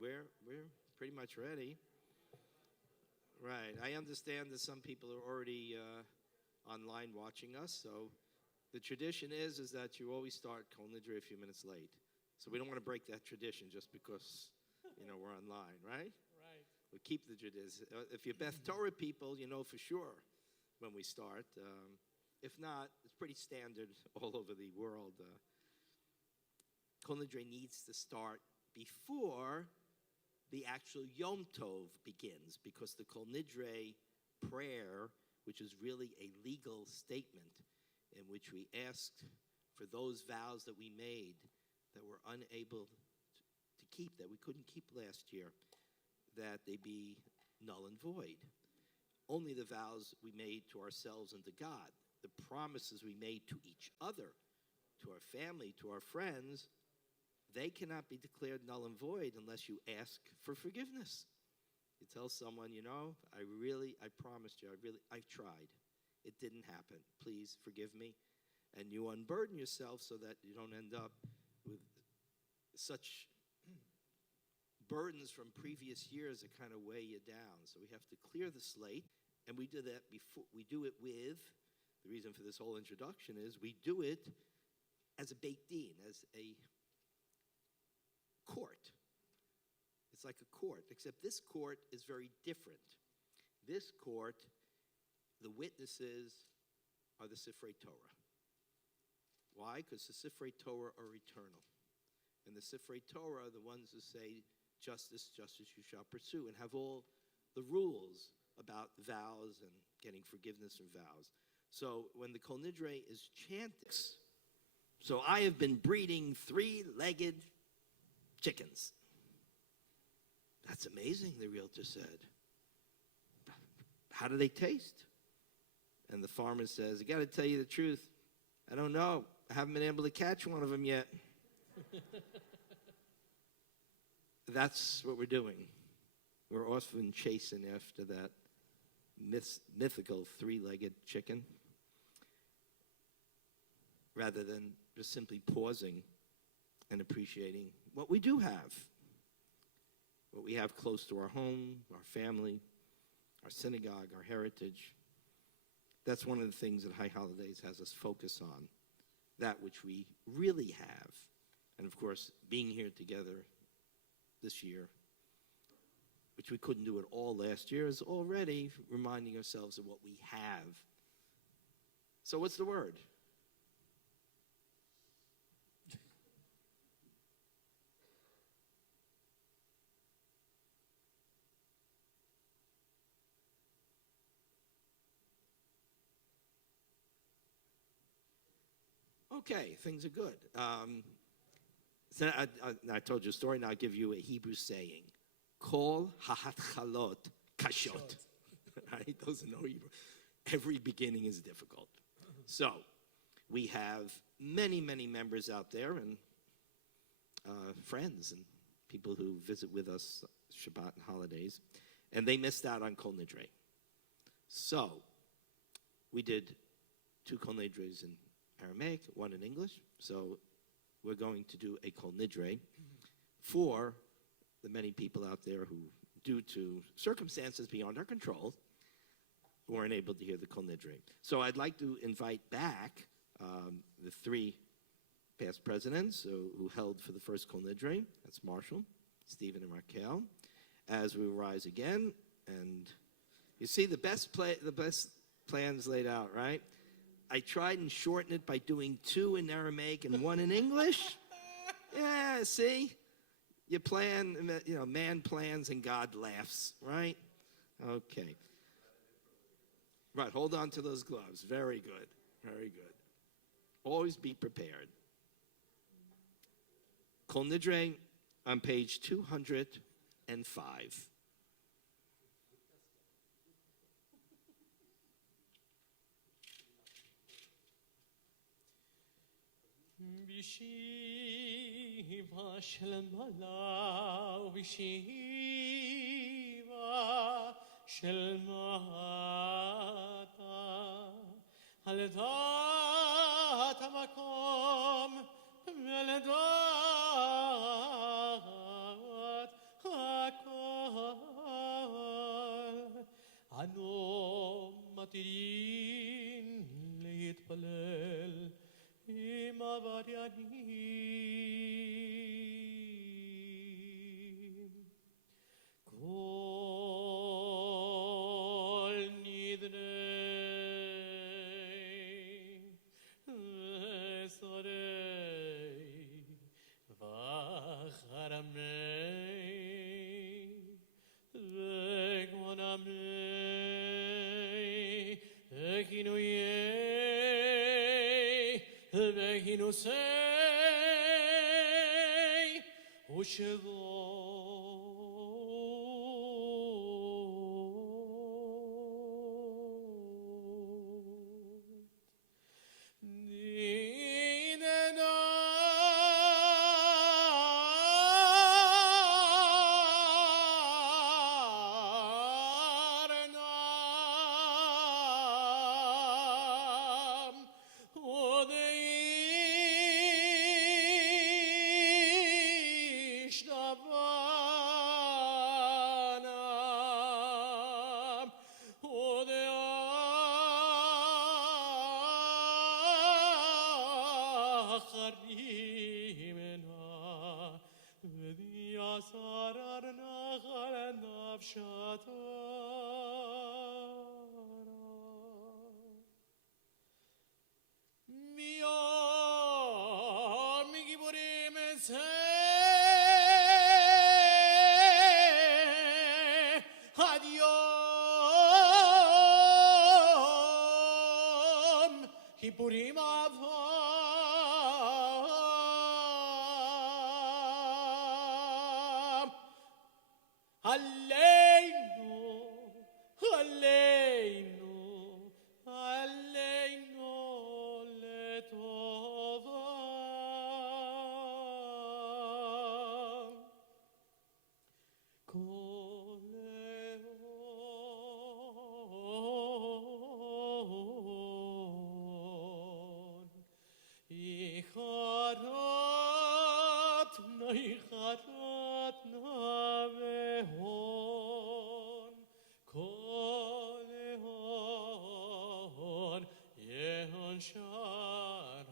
We're pretty much ready. Right. I understand that some people are already online watching us, so the tradition is that you always start Kol Nidre a few minutes late. So we don't want to break that tradition just because, we're online, right? Right. We keep the tradition. If you're Beth Torah people, you know for sure when we start. If not, it's pretty standard all over the world. Kol Nidre needs to start before the actual Yom Tov begins, because the Kol Nidre prayer, which is really a legal statement in which we asked for those vows that we made that we're unable to keep, that we couldn't keep last year, that they be null and void. Only the vows we made to ourselves and to God, the promises we made to each other, to our family, to our friends, they cannot be declared null and void unless you ask for forgiveness. You tell someone, I promised you, I've tried. It didn't happen. Please forgive me. And you unburden yourself so that you don't end up with such burdens from previous years that kind of weigh you down. So we have to clear the slate, and we do that before. We do it with, the reason for this whole introduction is we do it as a Beit Din, as a court. It's like a court, except this court is very different. This court, the witnesses are the Sifrei Torah. Why? Because the Sifrei Torah are eternal. And the Sifrei Torah are the ones who say, justice you shall pursue, and have all the rules about vows and getting forgiveness from vows. So when the Kol Nidre is chanted, so I have been breeding 3-legged chickens. That's amazing, the realtor said. How do they taste? And the farmer says, I got to tell you the truth. I don't know. I haven't been able to catch one of them yet. That's what we're doing. We're often chasing after that mythical 3-legged chicken rather than just simply pausing and appreciating what we do have. What we have close to our home, our family, our synagogue, our heritage. That's one of the things that High Holidays has us focus on, that which we really have. And of course, being here together this year, which we couldn't do at all last year, is already reminding ourselves of what we have. So what's the word? Okay, things are good. So I told you a story, now I'll give you a Hebrew saying. Kol ha'atchalot kashot. Right? Those who know Hebrew. Every beginning is difficult. So, we have many, many members out there and friends and people who visit with us Shabbat and holidays, and they missed out on Kol Nidre. So, we did 2 Kol Nidres in Aramaic, 1 in English. So we're going to do a Kol Nidre for the many people out there who, due to circumstances beyond our control, weren't able to hear the Kol Nidre. So I'd like to invite back the 3 past presidents who held for the first Kol Nidre. That's Marshall, Stephen, and Raquel. As we rise again, and you see the best plans laid out, right? I tried and shortened it by doing 2 in Aramaic and 1 in English. Yeah, see? You plan, man plans and God laughs, right? Okay. Right, hold on to those gloves. Very good, very good. Always be prepared. Kol Nidre on page 205. Bishiva shel mala ubishiva shel mata al dat hamakom vel dat אנו מתירים להתפלל עם עבריינים. כל נדרי ושרי וחרמי וגונמי וכינויי וכינוסי ושבו מיום גיבורים זה עד יום כיפורים עבר עלינו, עלינו, עלינו לטובה. כל אהרון יכרת נא והון כל אהרון יהון שרן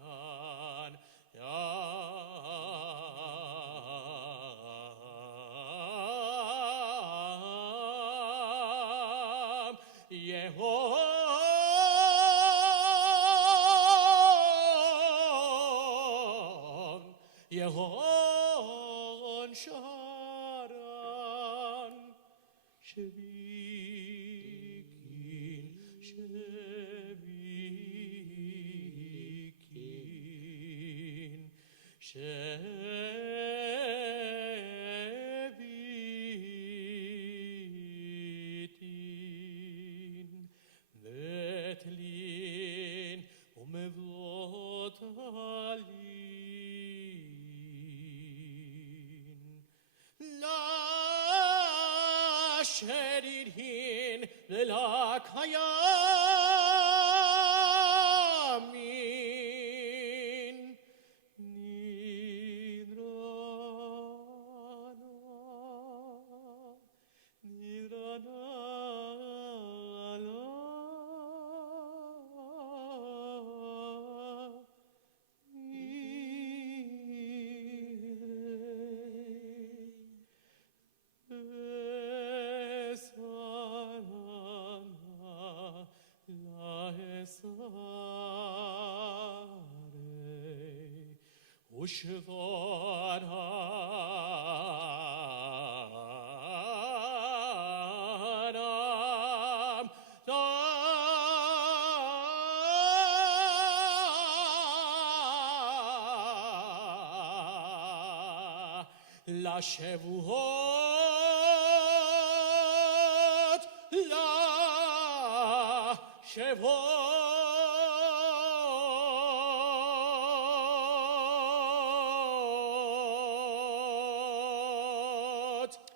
ים יהון שרן שוויקין שוויתין נטלין ומבלות עלין לשרירין ולקיימין ושברם לשבועות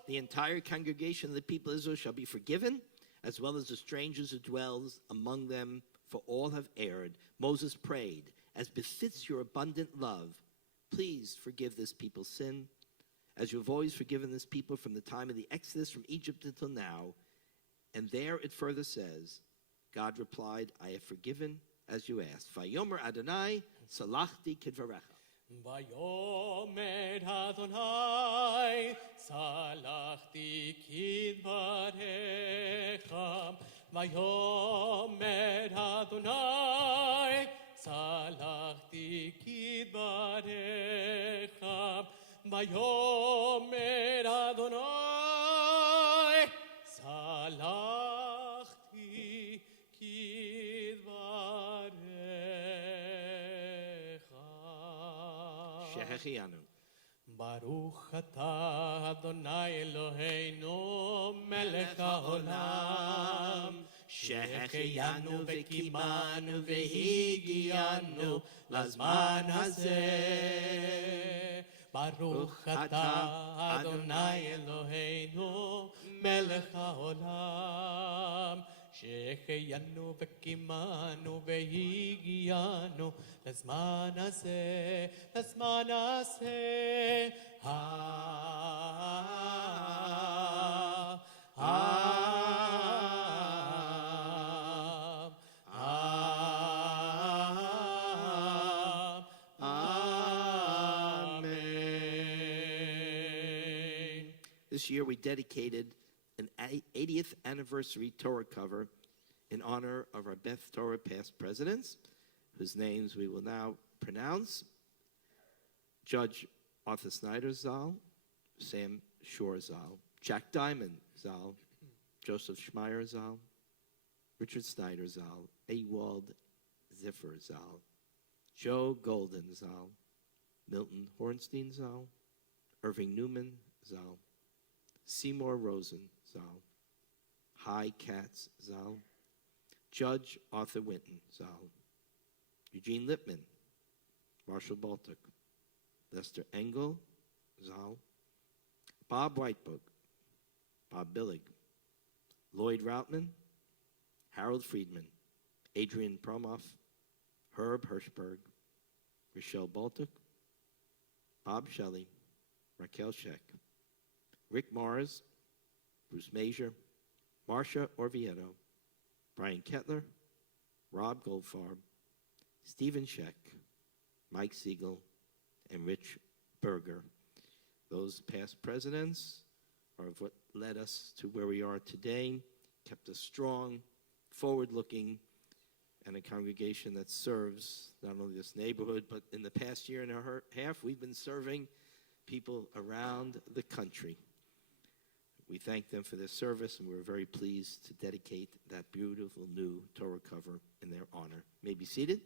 The entire congregation of the people of Israel shall be forgiven, as well as the strangers who dwells among them, for all have erred. Moses prayed, as befits your abundant love, please forgive this people's sin, as you have always forgiven this people from the time of the Exodus from Egypt until now, And there it further says, God replied, I have forgiven as you asked. Vayomer Adonai, salachti kidvarecha. Vayomer Adonai, salachti kidvarecha. Vayomer Adonai, salachti kidvarecha. Vayomer Adonai, salachti kidvarecha. Shehechianu. Baruch atah Adonai Eloheinu melech haolam שהחיינו וקיימנו והגיענו לזמן הזה. ברוך אתה אדוני אלוהינו מלך העולם שהחיינו וקיימנו והגיענו לזמן הזה, לזמן הזה. This year we dedicated an 80th anniversary Torah cover in honor of our Beth Torah past presidents, whose names we will now pronounce. Judge Arthur Snyder Zal, Sam Shore Zal, Jack Diamond Zal, Joseph Schmeier Zal, Richard Snyder Zal, Ewald Ziffer Zal, Joe Golden Zal, Milton Hornstein Zal, Irving Newman Zal, Seymour Rosen Zal, High Katz Zal, Judge Arthur Winton Zal, Eugene Lippman, Marshall Baltic, Lester Engel Zal, Bob Whitebook, Bob Billig, Lloyd Routman, Harold Friedman, Adrian Promoff, Herb Hirschberg, Rochelle Baltic, Bob Shelley, Raquel Scheck, Rick Mars, Bruce Major, Marcia Orvieto, Brian Kettler, Rob Goldfarb, Stephen Scheck, Mike Siegel, and Rich Berger. Those past presidents are what led us to where we are today, kept us strong, forward-looking, and a congregation that serves not only this neighborhood, but in the past year and a half, we've been serving people around the country. We thank them for their service, and we're very pleased to dedicate that beautiful new Torah cover in their honor. You may be seated.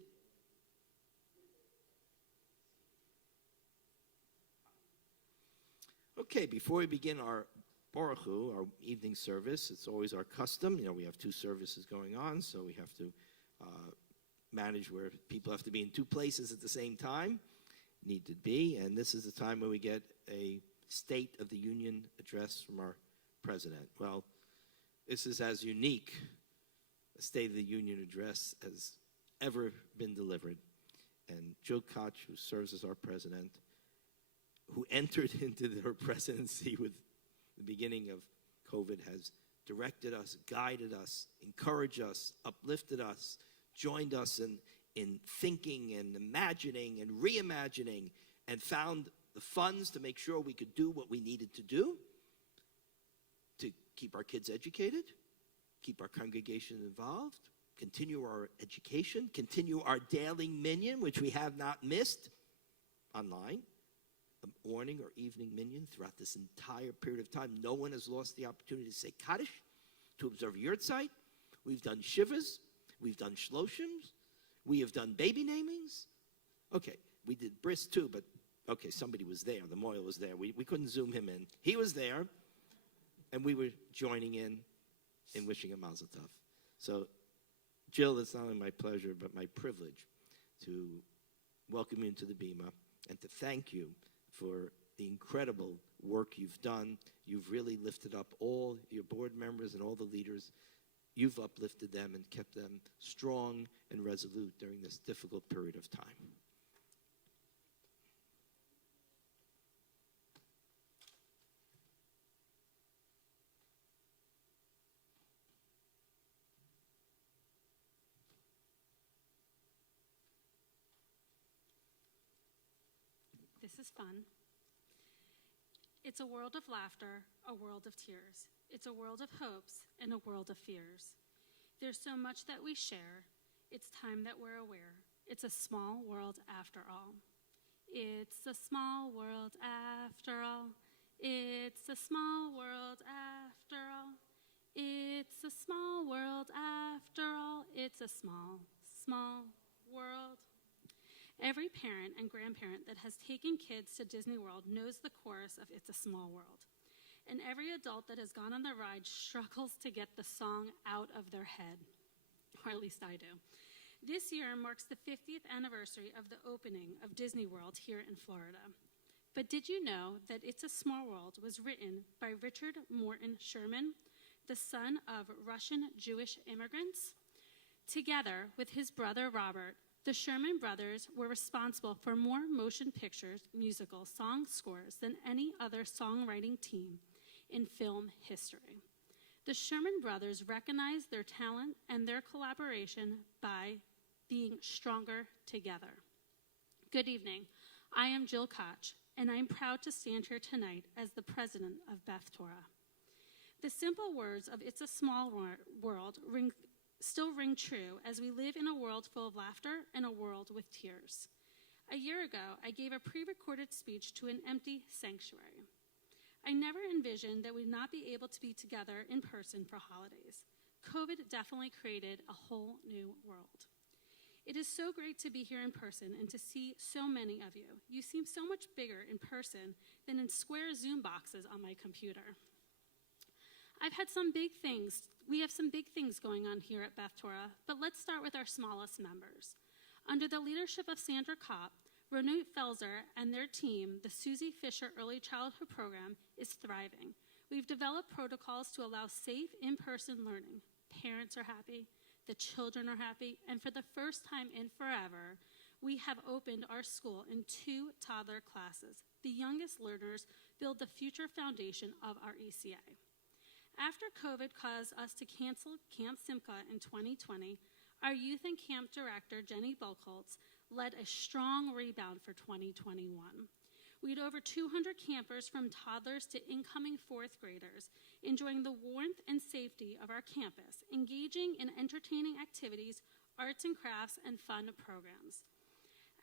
Okay, before we begin our Baruch Hu, our evening service, it's always our custom. We have two services going on, so we have to manage where people have to be in two places at the same time, need to be, and this is the time when we get a State of the Union address from our president. Well, this is as unique a State of the Union address as ever been delivered. And Jill Koch, who serves as our president, who entered into her presidency with the beginning of COVID, has directed us, guided us, encouraged us, uplifted us, joined us in thinking and imagining and reimagining, and found the funds to make sure we could do what we needed to do to keep our kids educated, keep our congregation involved, continue our education, continue our daily minyan, which we have not missed online, a morning or evening minyan throughout this entire period of time. No one has lost the opportunity to say Kaddish, to observe Yurtzeit. We've done Shivas, we've done Shloshims, we have done baby namings. Okay, we did Bris too, but okay, somebody was there. The Moyle was there. We couldn't zoom him in. He was there, and we were joining in wishing him Mazel Tov. So, Jill, it's not only my pleasure, but my privilege to welcome you into the Bima and to thank you for the incredible work you've done. You've really lifted up all your board members and all the leaders. You've uplifted them and kept them strong and resolute during this difficult period of time. This is fun. It's a world of laughter, a world of tears. It's a world of hopes and a world of fears. There's so much that we share. It's time that we're aware. It's a small world after all. It's a small world after all. It's a small world after all. It's a small world after all. It's a small, small world. Every parent and grandparent that has taken kids to Disney World knows the chorus of It's a Small World. And every adult that has gone on the ride struggles to get the song out of their head, or at least I do. This year marks the 50th anniversary of the opening of Disney World here in Florida. But did you know that It's a Small World was written by Richard Morton Sherman, the son of Russian Jewish immigrants? Together with his brother Robert, the Sherman brothers were responsible for more motion pictures, musical, song scores than any other songwriting team in film history. The Sherman brothers recognized their talent and their collaboration by being stronger together. Good evening. I am Jill Koch, and I'm proud to stand here tonight as the president of Beth Torah. The simple words of It's a Small World still ring true as we live in a world full of laughter and a world with tears. A year ago, I gave a pre-recorded speech to an empty sanctuary. I never envisioned that we'd not be able to be together in person for holidays. COVID definitely created a whole new world. It is so great to be here in person and to see so many of you. You seem so much bigger in person than in square Zoom boxes on my computer. We have some big things going on here at Beth Torah, but let's start with our smallest members. Under the leadership of Sandra Kopp, Ronit Felser and their team, the Susie Fisher Early Childhood Program, is thriving. We've developed protocols to allow safe in-person learning. Parents are happy, the children are happy, and for the first time in forever, we have opened our school in 2 toddler classes. The youngest learners build the future foundation of our ECA. After COVID caused us to cancel Camp Simcha in 2020, our youth and camp director, Jenny Buchholz, led a strong rebound for 2021. We had over 200 campers from toddlers to incoming 4th graders, enjoying the warmth and safety of our campus, engaging in entertaining activities, arts and crafts, and fun programs.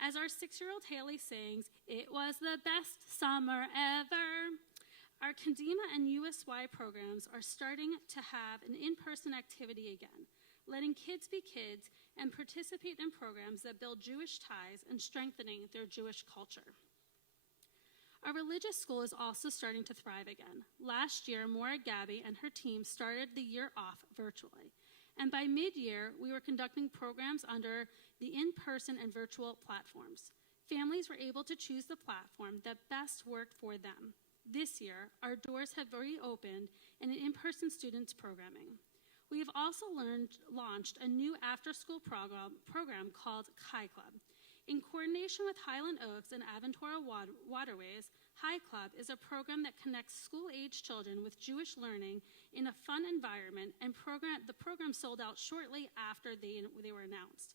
As our 6-year-old Haley sings, "It was the best summer ever." Our Kadima and USY programs are starting to have an in-person activity again, letting kids be kids and participate in programs that build Jewish ties and strengthening their Jewish culture. Our religious school is also starting to thrive again. Last year, Maura Gabby and her team started the year off virtually. And by mid-year, we were conducting programs under the in-person and virtual platforms. Families were able to choose the platform that best worked for them. This year, our doors have reopened in an in-person students programming. We have also launched a new after-school program called Chi Club. In coordination with Highland Oaks and Aventura Waterways, High Club is a program that connects school-age children with Jewish learning in a fun environment, and the program sold out shortly after they were announced.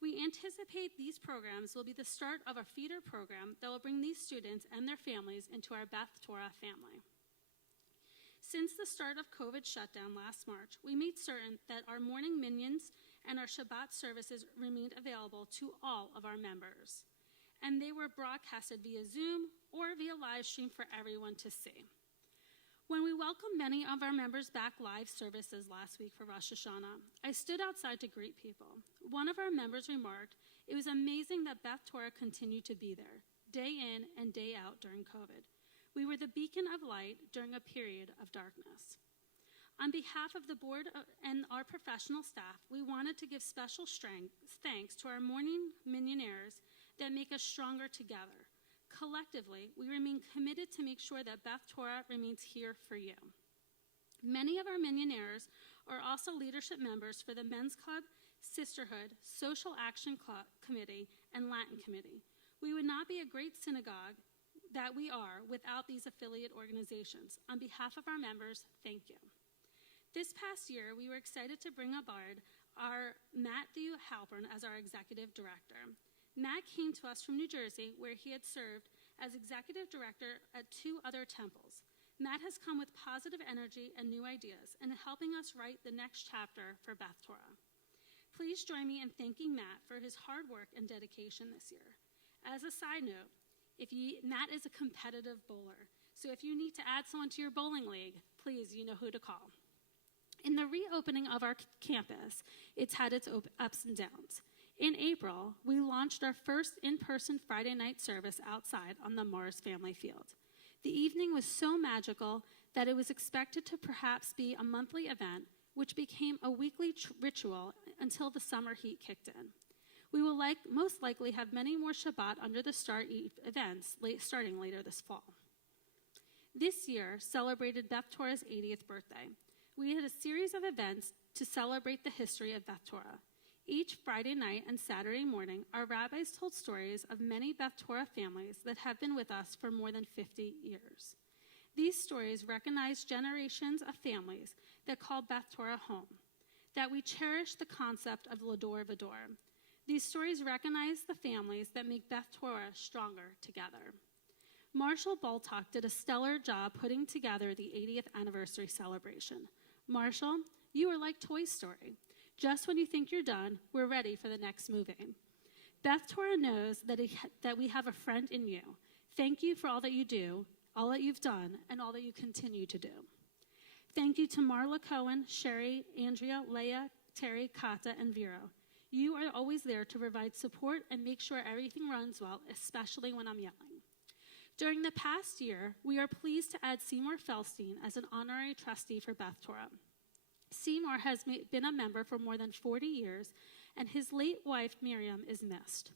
We anticipate these programs will be the start of a feeder program that will bring these students and their families into our Beth Torah family. Since the start of COVID shutdown last March, we made certain that our morning minions and our Shabbat services remained available to all of our members, and they were broadcasted via Zoom or via live stream for everyone to see. When we welcomed many of our members back live services last week for Rosh Hashanah, I stood outside to greet people. One of our members remarked, "It was amazing that Beth Torah continued to be there, day in and day out during COVID. We were the beacon of light during a period of darkness." On behalf of the board and our professional staff, we wanted to give special thanks to our morning minionaires that make us stronger together. Collectively, we remain committed to make sure that Beth Torah remains here for you. Many of our minionaires are also leadership members for the Men's Club, Sisterhood, Social Action Committee, and Latin Committee. We would not be a great synagogue that we are without these affiliate organizations. On behalf of our members, thank you. This past year, we were excited to bring aboard our Matthew Halpern as our executive director. Matt came to us from New Jersey, where he had served as executive director at 2 other temples. Matt has come with positive energy and new ideas and helping us write the next chapter for Beth Torah. Please join me in thanking Matt for his hard work and dedication this year. As a side note, Matt is a competitive bowler, so if you need to add someone to your bowling league, please, you know who to call. In the reopening of our campus, it's had its ups and downs. In April, we launched our first in-person Friday night service outside on the Morris family field. The evening was so magical that it was expected to perhaps be a monthly event, which became a weekly ritual until the summer heat kicked in. We will most likely have many more Shabbat under the Star events starting later this fall. This year celebrated Beth Torah's 80th birthday. We had a series of events to celebrate the history of Beth Torah. Each Friday night and Saturday morning, our rabbis told stories of many Beth Torah families that have been with us for more than 50 years. These stories recognize generations of families that call Beth Torah home, that we cherish the concept of Lador Vador. These stories recognize the families that make Beth Torah stronger together. Marshall Baltock did a stellar job putting together the 80th anniversary celebration. Marshall, you are like Toy Story. Just when you think you're done, we're ready for the next movie. Beth Torah knows that we have a friend in you. Thank you for all that you do, all that you've done, and all that you continue to do. Thank you to Marla Cohen, Sherry, Andrea, Leah, Terry, Kata, and Vero. You are always there to provide support and make sure everything runs well, especially when I'm yelling. During the past year, we are pleased to add Seymour Felstein as an honorary trustee for Beth Torah. Seymour has been a member for more than 40 years, and his late wife, Miriam, is missed.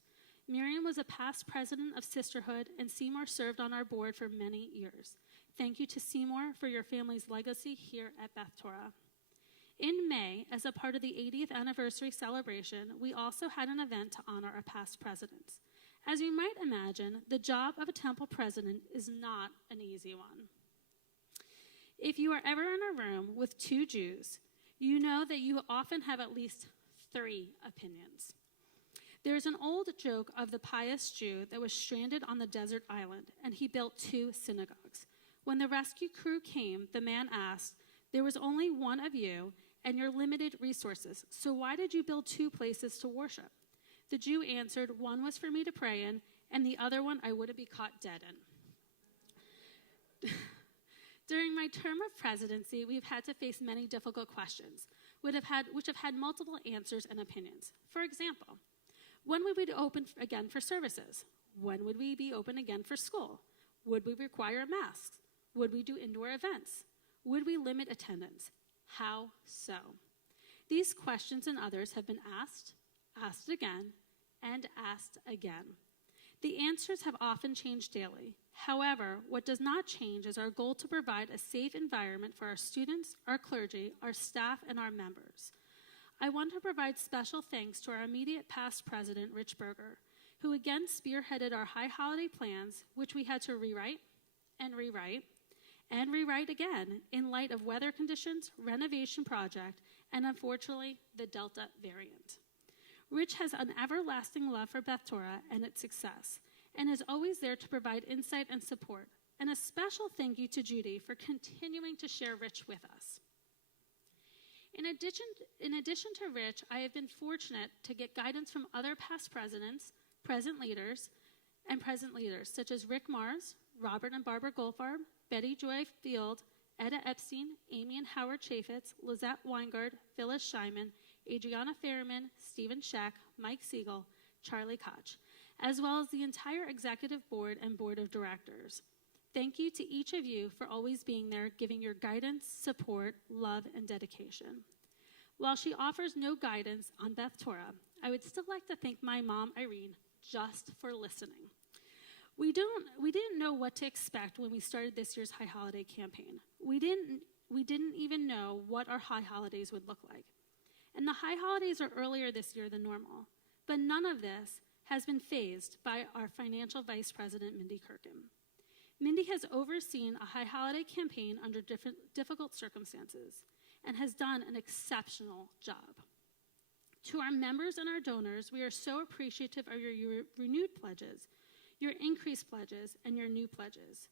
Miriam was a past president of Sisterhood, and Seymour served on our board for many years. Thank you to Seymour for your family's legacy here at Beth Torah. In May, as a part of the 80th anniversary celebration, we also had an event to honor our past presidents. As you might imagine, the job of a temple president is not an easy one. If you are ever in a room with 2 Jews, you know that you often have at least 3 opinions. There's an old joke of the pious Jew that was stranded on the desert island, and he built 2 synagogues. When the rescue crew came, the man asked, "There was only one of you and your limited resources, so why did you build 2 places to worship?" The Jew answered, "One was for me to pray in, and the other one I wouldn't be caught dead in." During my term of presidency, we've had to face many difficult questions, which have had multiple answers and opinions. For example, when would we open again for services? When would we be open again for school? Would we require masks? Would we do indoor events? Would we limit attendance? How so? These questions and others have been asked again, and asked again. The answers have often changed daily. However, what does not change is our goal to provide a safe environment for our students, our clergy, our staff, and our members. I want to provide special thanks to our immediate past president, Rich Berger, who again spearheaded our high holiday plans, which we had to rewrite and rewrite and rewrite again in light of weather conditions, renovation project, and unfortunately, the Delta variant. Rich has an everlasting love for Beth Torah and its success, and is always there to provide insight and support. And a special thank you to Judy for continuing to share Rich with us. In addition to Rich, I have been fortunate to get guidance from other past presidents, present leaders, such as Rick Mars, Robert and Barbara Goldfarb, Betty Joy Field, Etta Epstein, Amy and Howard Chaffetz, Lizette Weingard, Phyllis Scheinman, Adriana Ferriman, Stephen Scheck, Mike Siegel, Charlie Koch, as well as the entire executive board and board of directors. Thank you to each of you for always being there, giving your guidance, support, love, and dedication. While she offers no guidance on Beth Torah, I would still like to thank my mom, Irene, just for listening. We didn't know what to expect when we started this year's High Holiday campaign. We didn't even know what our High Holidays would look like. And the High Holidays are earlier this year than normal, but none of this has been phased by our financial vice president, Mindy Kirkin. Mindy has overseen a High Holiday campaign under difficult circumstances and has done an exceptional job. To our members and our donors, we are so appreciative of your renewed pledges. your increased pledges, and your new pledges.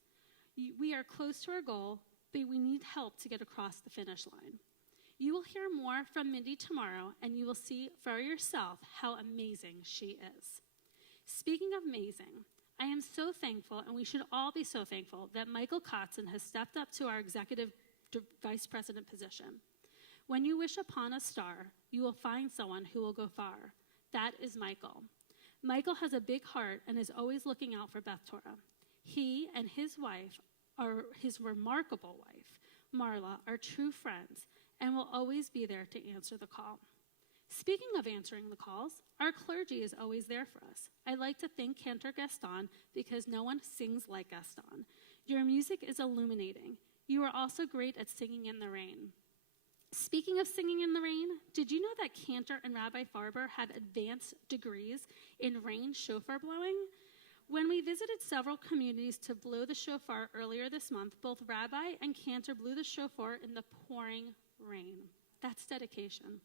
We are close to our goal, but we need help to get across the finish line. You will hear more from Mindy tomorrow, and you will see for yourself how amazing she is. Speaking of amazing, I am so thankful, and we should all be so thankful, that Michael Kotzen has stepped up to our executive vice president position. When you wish upon a star, you will find someone who will go far. That is Michael. Michael has a big heart and is always looking out for Beth Torah. He and his wife, his remarkable wife, Marla, are true friends and will always be there to answer the call. Speaking of answering the calls, our clergy is always there for us. I like to thank Cantor Gaston because no one sings like Gaston. Your music is illuminating. You are also great at singing in the rain. Speaking of singing in the rain, did you know that Cantor and Rabbi Farber have advanced degrees in rain shofar blowing? When we visited several communities to blow the shofar earlier this month, both Rabbi and Cantor blew the shofar in the pouring rain. That's dedication.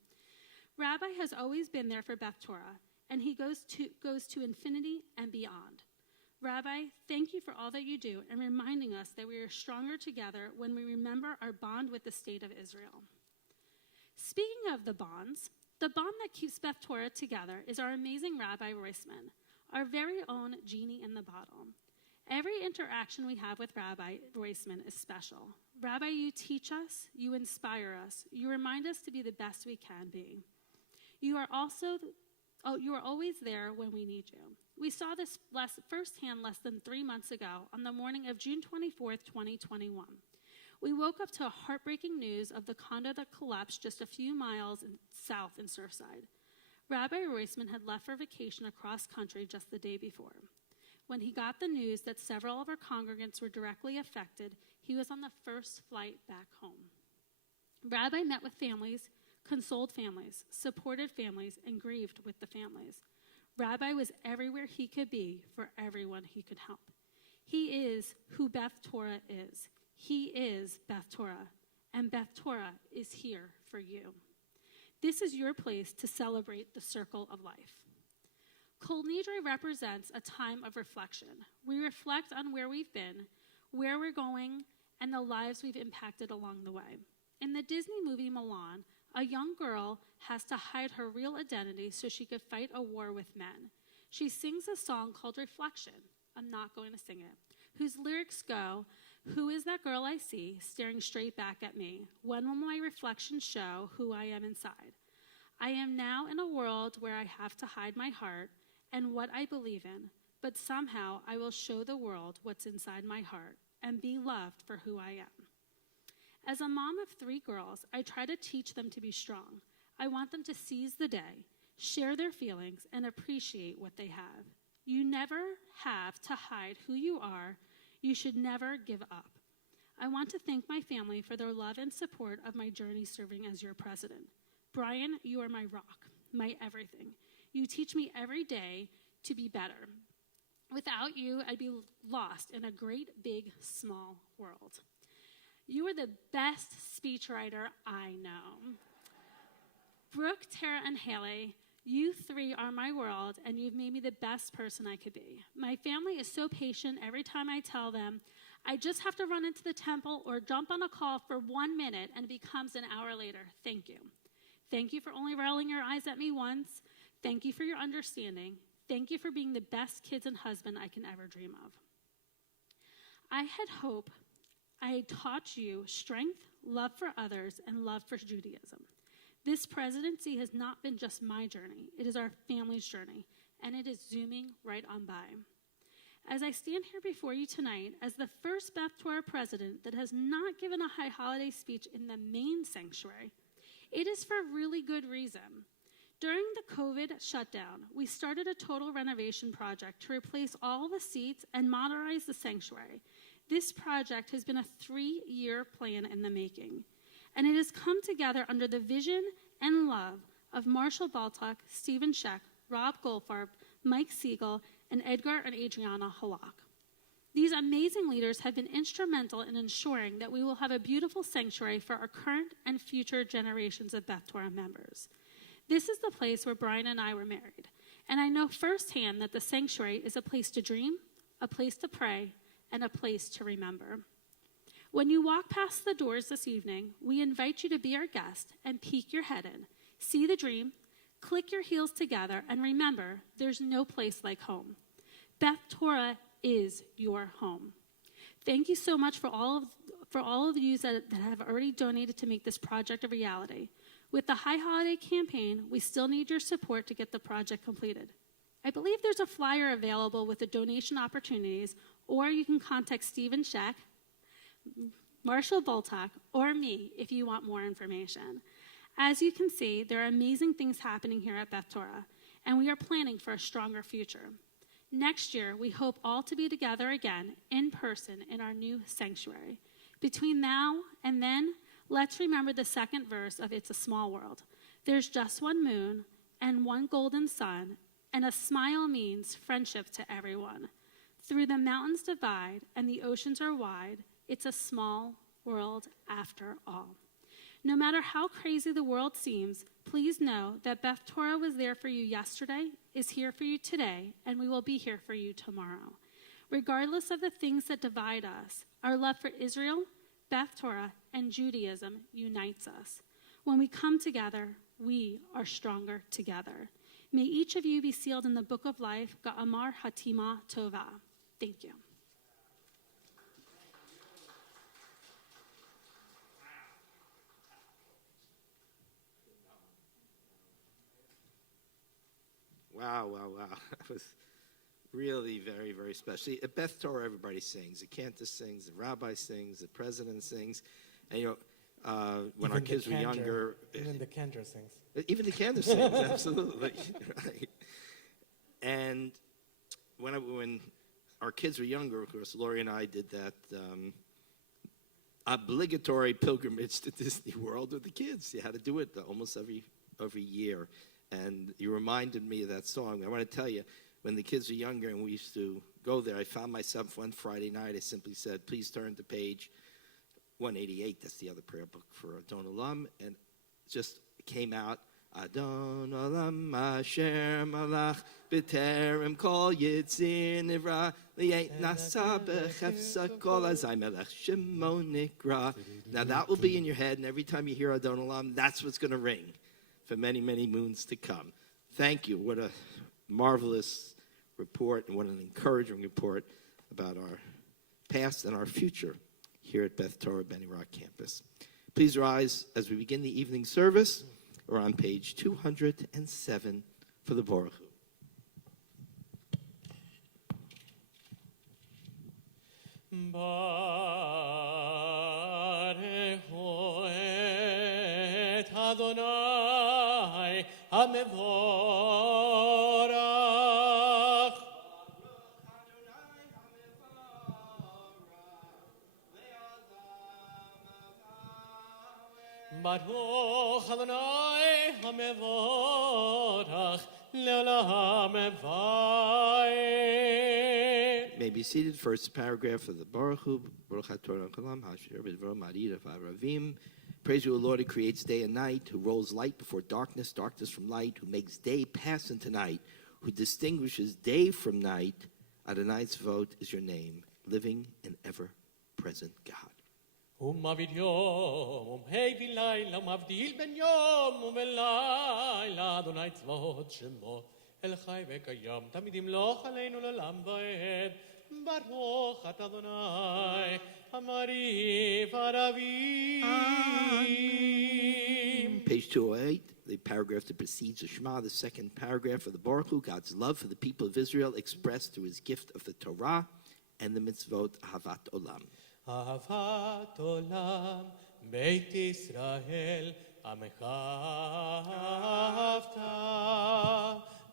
Rabbi has always been there for Beth Torah, and he goes to infinity and beyond. Rabbi, thank you for all that you do and reminding us that we are stronger together when we remember our bond with the state of Israel. Speaking of the bond that keeps Beth Torah together is our amazing Rabbi Roisman, our very own genie in the bottle. Every interaction we have with Rabbi Roisman is special. Rabbi, you teach us, you inspire us, you remind us to be the best we can be. You are always there when we need you. We saw this firsthand less than 3 months ago on the morning of June 24th, 2021. We woke up to a heartbreaking news of the condo that collapsed just a few miles south in Surfside. Rabbi Roisman had left for vacation across country just the day before. When he got the news that several of our congregants were directly affected, he was on the first flight back home. Rabbi met with families, consoled families, supported families, and grieved with the families. Rabbi was everywhere he could be for everyone he could help. He is who Beth Torah is. He is Beth Torah, and Beth Torah is here for you. This is your place to celebrate the circle of life. Kol Nidre represents a time of reflection. We reflect on where we've been, where we're going, and the lives we've impacted along the way. In the Disney movie Mulan, a young girl has to hide her real identity so she could fight a war with men. She sings a song called Reflection. I'm not going to sing it. Whose lyrics go, "Who is that girl I see staring straight back at me? When will my reflection show who I am inside? I am now in a world where I have to hide my heart and what I believe in, but somehow I will show the world what's inside my heart and be loved for who I am." As a mom of 3 girls, I try to teach them to be strong. I want them to seize the day, share their feelings, and appreciate what they have. You never have to hide who you are. You should never give up. I want to thank my family for their love and support of my journey serving as your president. Brian, you are my rock, my everything. You teach me every day to be better. Without you, I'd be lost in a great, big, small world. You are the best speechwriter I know. Brooke, Tara, and Haley, you 3 are my world, and you've made me the best person I could be. My family is so patient every time I tell them, I just have to run into the temple or jump on a call for 1 minute, and it becomes an hour later. Thank you. Thank you for only rolling your eyes at me once. Thank you for your understanding. Thank you for being the best kids and husband I can ever dream of. I had hope I had taught you strength, love for others, and love for Judaism. This presidency has not been just my journey. It is our family's journey, and it is zooming right on by. As I stand here before you tonight as the first Beth Torah president that has not given a high holiday speech in the main sanctuary, it is for really good reason. During the COVID shutdown, we started a total renovation project to replace all the seats and modernize the sanctuary. This project has been a 3-year plan in the making, and it has come together under the vision and love of Marshall Baltuck, Stephen Scheck, Rob Goldfarb, Mike Siegel, and Edgar and Adriana Halak. These amazing leaders have been instrumental in ensuring that we will have a beautiful sanctuary for our current and future generations of Beth Torah members. This is the place where Brian and I were married, and I know firsthand that the sanctuary is a place to dream, a place to pray, and a place to remember. When you walk past the doors this evening, we invite you to be our guest and peek your head in, see the dream, click your heels together, and remember, there's no place like home. Beth Torah is your home. Thank you so much for all of you that have already donated to make this project a reality. With the High Holiday campaign, we still need your support to get the project completed. I believe there's a flyer available with the donation opportunities, or you can contact Stephen Scheck, Marshall Boltock, or me if you want more information. As you can see, there are amazing things happening here at Beth Torah, and we are planning for a stronger future. Next year, we hope all to be together again in person in our new sanctuary. Between now and then, let's remember the second verse of It's a Small World. There's just one moon and one golden sun, and a smile means friendship to everyone. Through the mountains divide and the oceans are wide, it's a small world after all. No matter how crazy the world seems, please know that Beth Torah was there for you yesterday, is here for you today, and we will be here for you tomorrow. Regardless of the things that divide us, our love for Israel, Beth Torah, and Judaism unites us. When we come together, we are stronger together. May each of you be sealed in the book of life, Ga'amar Hatima Tova. Thank you. Wow. That was really very, very special. At Beth Torah, everybody sings. The cantor sings, the rabbi sings, the president sings. And, when our kids were younger... Even the cantor sings. Even the cantor sings, absolutely. Right. And when our kids were younger, of course, Lori and I did that obligatory pilgrimage to Disney World with the kids. You had to do it almost every year. And you reminded me of that song. I want to tell you, when the kids were younger and we used to go there, I found myself one Friday night, I simply said, please turn to page 188. That's the other prayer book for Adon Olam. And just came out, Adon Olam Asher Malach B'terem Kol Yitzir Nivra Li'et Nasa B'chefsa Kol Azai Melech Shemo Nikra. Now that will be in your head, and every time you hear Adon Olam, that's what's going to ring for many, many moons to come. Thank you. What a marvelous report, and what an encouraging report about our past and our future here at Beth Torah Benny Rock campus. Please rise as we begin the evening service. We're on page 207 for the Baruch Hu. Baruch Hu et Adonai HaMevorach. Baruch Adonai HaMevorach Le'olam Vayim. May be seated. First paragraph of the Baruch Hu. Baruch HaTorah Kolam Hasher B'Dvar Marira V'Aravim. Praise you, O Lord, who creates day and night, who rolls light before darkness, darkness from light, who makes day pass into night, who distinguishes day from night. Adonai's vote is your name, living and ever-present God. ומבדיל יום, ומהי לילה, ומבדיל בין יום ולילה, אדוני צבאות שמו, אל חי וקיים, תמיד ימלוך עלינו לעולם ועד, ברוך אתה אדוני, המריב ערבים. Page 208, the paragraph that precedes the Shema, the second paragraph of the Baruch Hu, God's love for the people of Israel expressed through his gift of the Torah and the mitzvot Ahavat Olam. אהבת עולם, בית ישראל, עמך אהבת,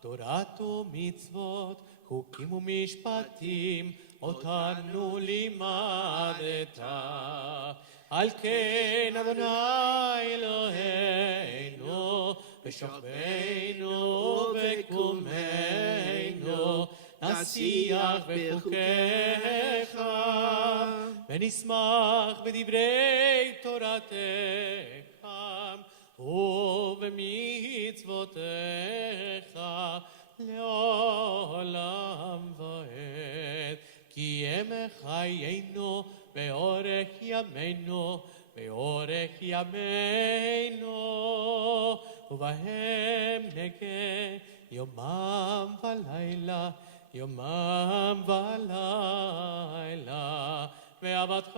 תורת ומצוות, חוקים ומשפטים, אותנו לימדת. על כן אדוני אלוהינו, בשוכבנו ובקומנו, נשיח בחוקיך, ונשמח בדברי תורתך, ובמצוותיך לעולם ועד. כי ימי חיינו באורך ימינו, באורך ימינו, ובהם נגה יומם ולילה, יומם ולילה. ועבדך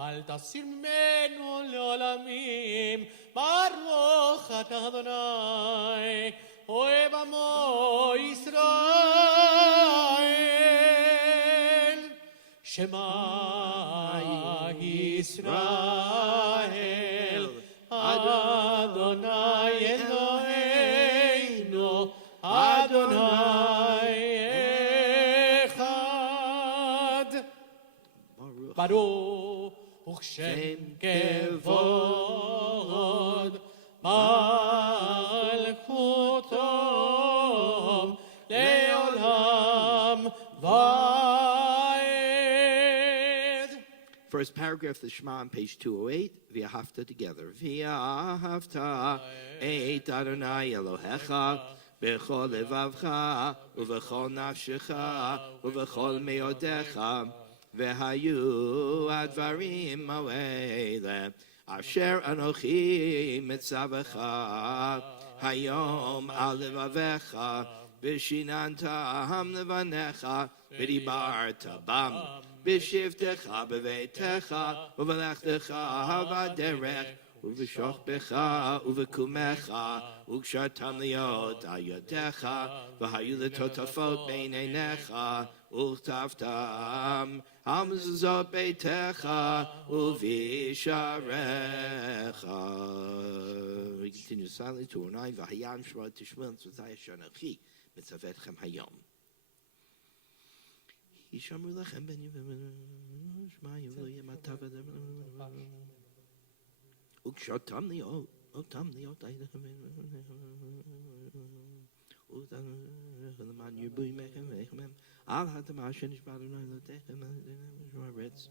אל תסיר ממנו לעולמים, ברוך אתה אדוני, אוהב עמו ישראל. שמע ישראל, אדוני אלוהינו, אדוני אחד. ברוך שם כבוד מלכותו לעולם ועד. First paragraph of the Shema on page 208, V'ahavta together. V'ahavta et Adonai Elohecha b'chol levavcha u'v'chol nafshecha u'v'chol meodecha v'hayu advarim ha'ele asher anochi mitzavecha hayom al levavecha v'shinantam levanecha v'dibarta bam בשבתך בביתך ובלכתך בדרך ובשוכבך ובקומך וקשרתם להיות על ידיך והיו לטוטפות בין עיניך וכתבתם על מזוזות ביתך ובשעריך. We continue silently to 9 והים שמוע תשמעו מצותי אשר אנוכי מצווה אתכם היום. ישמרו לכם בין שמיים ולא יהיה מטה וקשרתם להיות עליכם ולמען ירבו ימיכם ויחמם על האדמה אשר נשבענו לאלוהיכם הארץ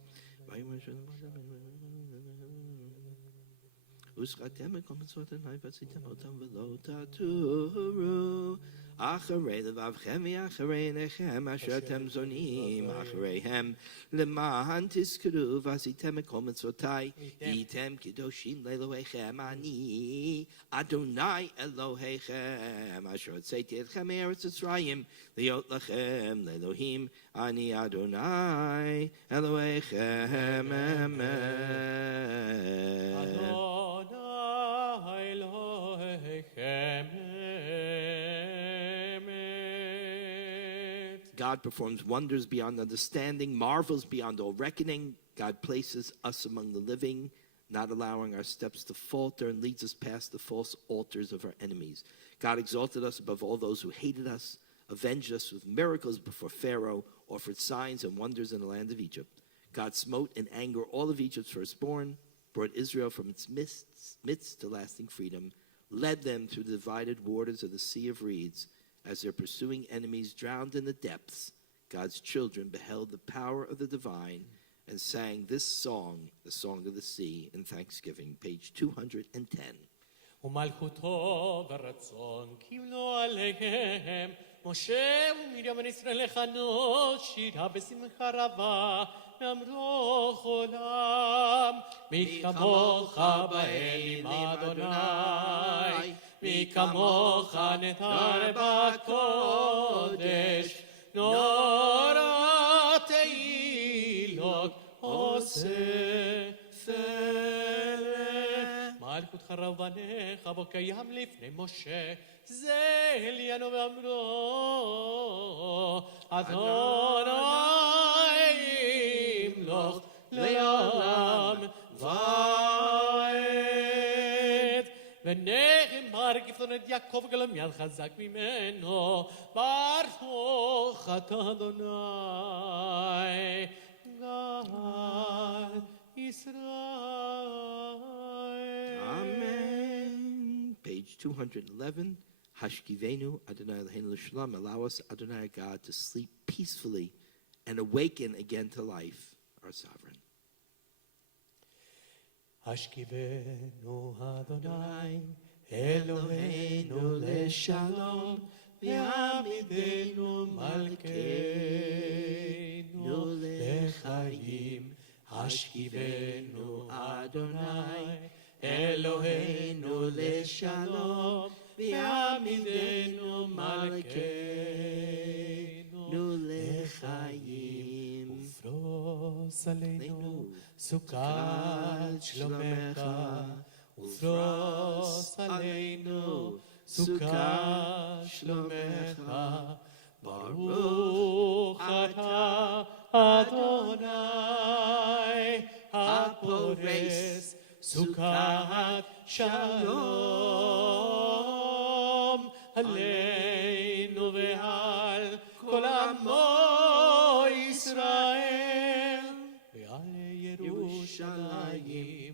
וזכרתם מכל מצוות אדוני ועשיתם אותם ולא תטורו אחרי לבבכם ואחרי עיניכם אשר אתם זונים אחריהם למען תזכרו ועשיתם מכל מצוותיי הייתם קדושים לאלוהיכם אני אדוני אלוהיכם אשר הוצאתי אתכם מארץ מצרים להיות לכם לאלוהים אני אדוני אלוהיכם אמן. God performs wonders beyond understanding, marvels beyond all reckoning. God places us among the living, not allowing our steps to falter, and leads us past the false altars of our enemies. God exalted us above all those who hated us, avenged us with miracles before Pharaoh, offered signs and wonders in the land of Egypt. God smote in anger all of Egypt's firstborn, brought Israel from its midst to lasting freedom, led them through the divided waters of the Sea of Reeds. As their pursuing enemies drowned in the depths, God's children beheld the power of the divine and sang this song, the Song of the Sea, in thanksgiving, page 210. ומלכותו ורצון קיבלו עליהם משה ומרים בני ישראל לכנות שירה בשמחה רבה אמרו עולם מי כמוך באלים אדוני מי כמוך נטר בקודש נורא תהילות עושה מלכותך רבניך בו קיים לפני משה זה עליינו ואמרו אדוני ימלוך לעולם ועד ונאמר גפתון את יעקב גלם יד חזק ממנו ברוך אתה אדוני גאל ישראל. Amen. Page 211. Hashkivenu Adonai Eloheinu l'shalom. Allow us, Adonai God, to sleep peacefully and awaken again to life, our sovereign. Hashkivenu Adonai Eloheinu l'shalom. Yamidenu malkeinu השכיבנו אדוני, אלוהינו לשלום, ויעמידנו מלכנו לחיים. ופרוס עלינו סוכת שלומך, ופרוס עלינו סוכת שלומך. ברוך אתה אדוני הפורס סוכת שלום עלינו ועל כל עמו ישראל ועל ירושלים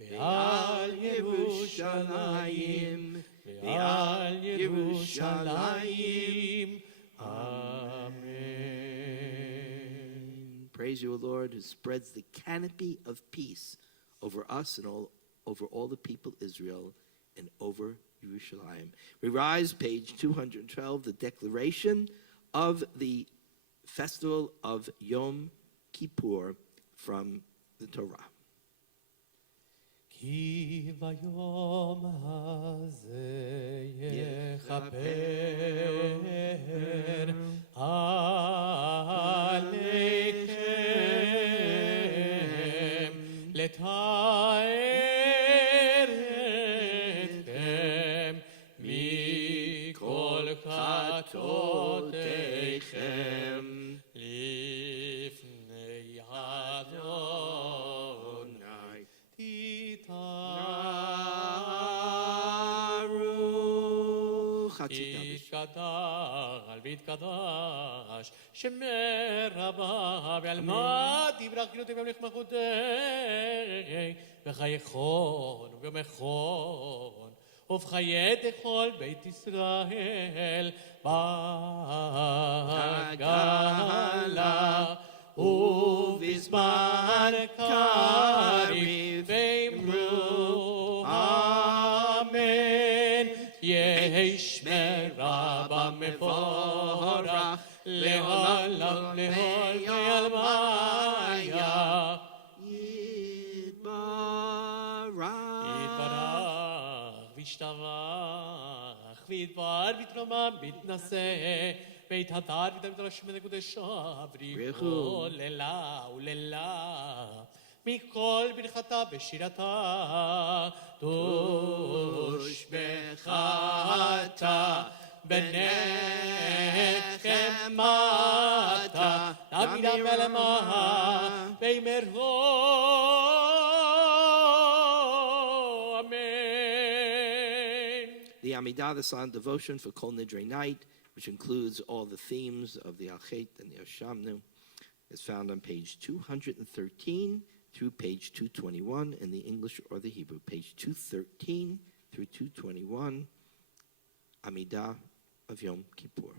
ועל ירושלים ועל ירושלים. Amen. Praise you, O Lord, who spreads the canopy of peace over us and over all the people Israel and over Jerusalem. We rise, page 212, the declaration of the festival of Yom Kippur from the Torah. כי ביום הזה יכפר עליכם לתאר אתכם מכל חטאותיכם לפני אדוני. יתקדש ויתקדש שמר רבה ועל מה תברך גילותי ומלך מלכותי וחייכון ובמכון ובחיי כל בית ישראל בגלה ובזמן קריב ואמרו אמן. יש מרבה מבורך לעולם לעול ועלמיה יתברך וישתבח ויתבר ויתרומם ויתנשא ויתהדר ויתמדרש מקודשה בריחו לילה ולילה מכל ברכתה ושירתה תושבחתה בנחמתה נבינה מלמה ואמרו amen. The Amidah, the silent devotion for Kol Nidre night, which includes all the themes of the Al-Chet and the Ashamnu, is found on page 213 through page 221 in the English or the Hebrew. Page 213 through 221, Amidah of Yom Kippur.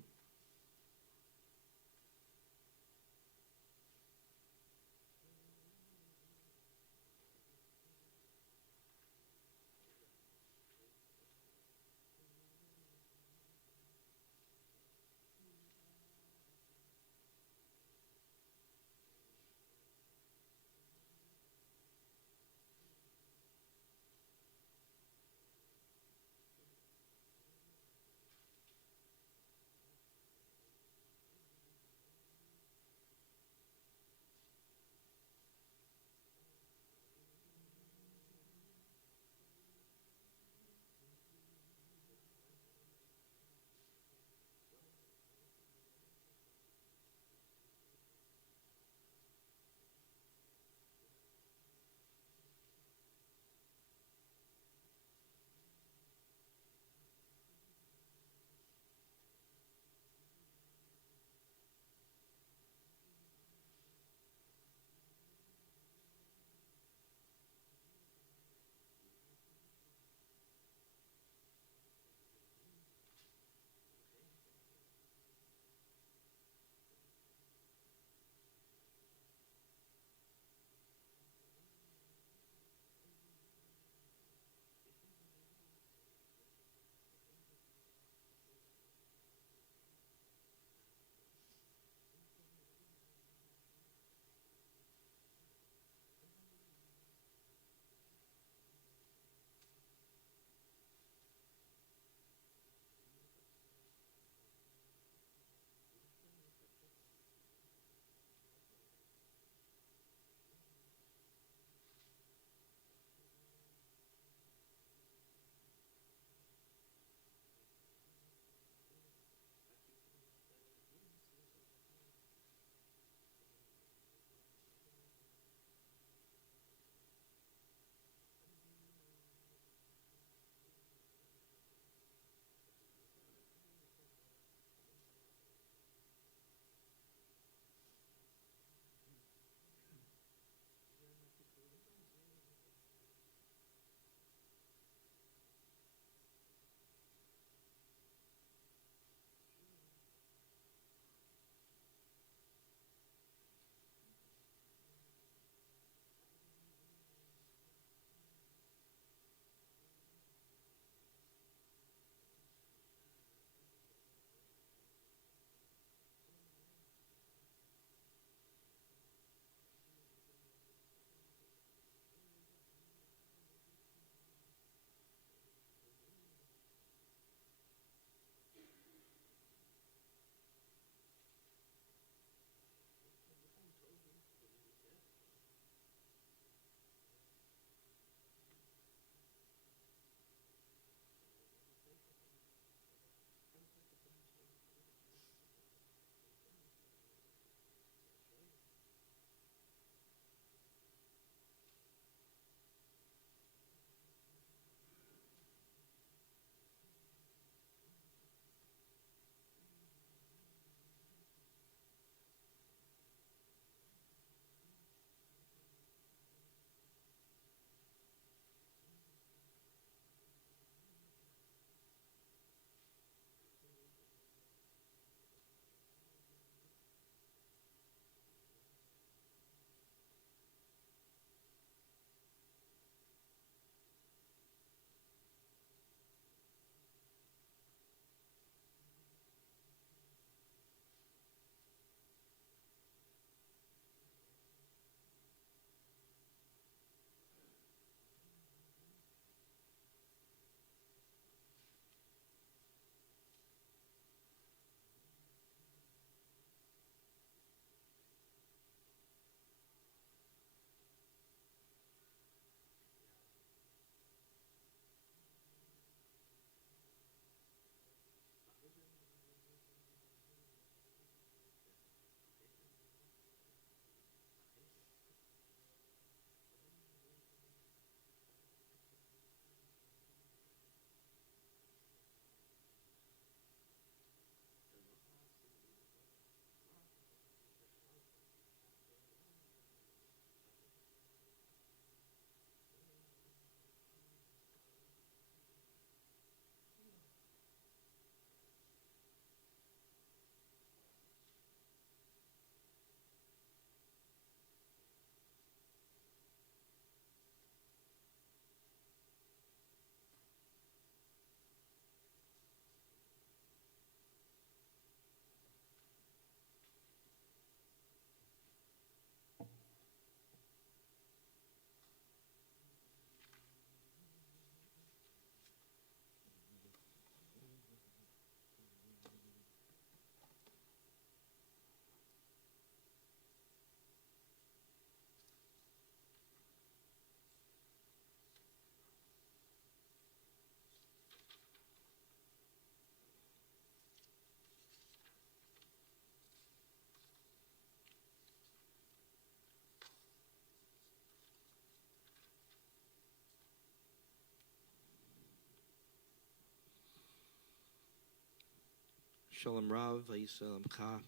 Shalom Rav, Vayisrael Amcha,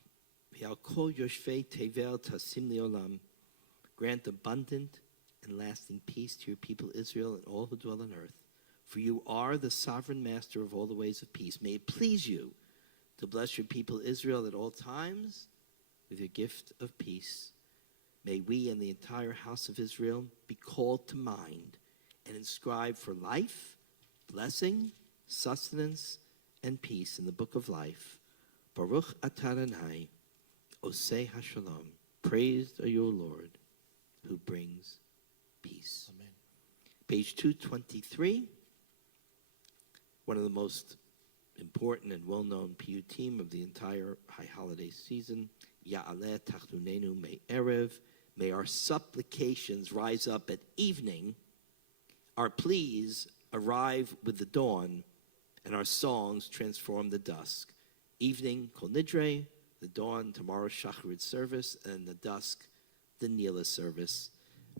V'al Kol Yoshvei Tevel Tasim Leolam. Grant abundant and lasting peace to your people Israel and all who dwell on earth. For you are the sovereign master of all the ways of peace. May it please you to bless your people Israel at all times with your gift of peace. May we and the entire house of Israel be called to mind and inscribed for life, blessing, sustenance, and peace in the book of life. Baruch atah Adonai, Osei HaShalom. Praised are you, O Lord, who brings peace. Amen. Page 223, one of the most important and well-known piyutim of the entire high holiday season. Ya'aleh tachtunenu me'erev. May our supplications rise up at evening, our pleas arrive with the dawn, and our songs transform the dusk. Evening, Kol Nidre, the dawn, tomorrow's Shacharit service, and the dusk, the Nila service.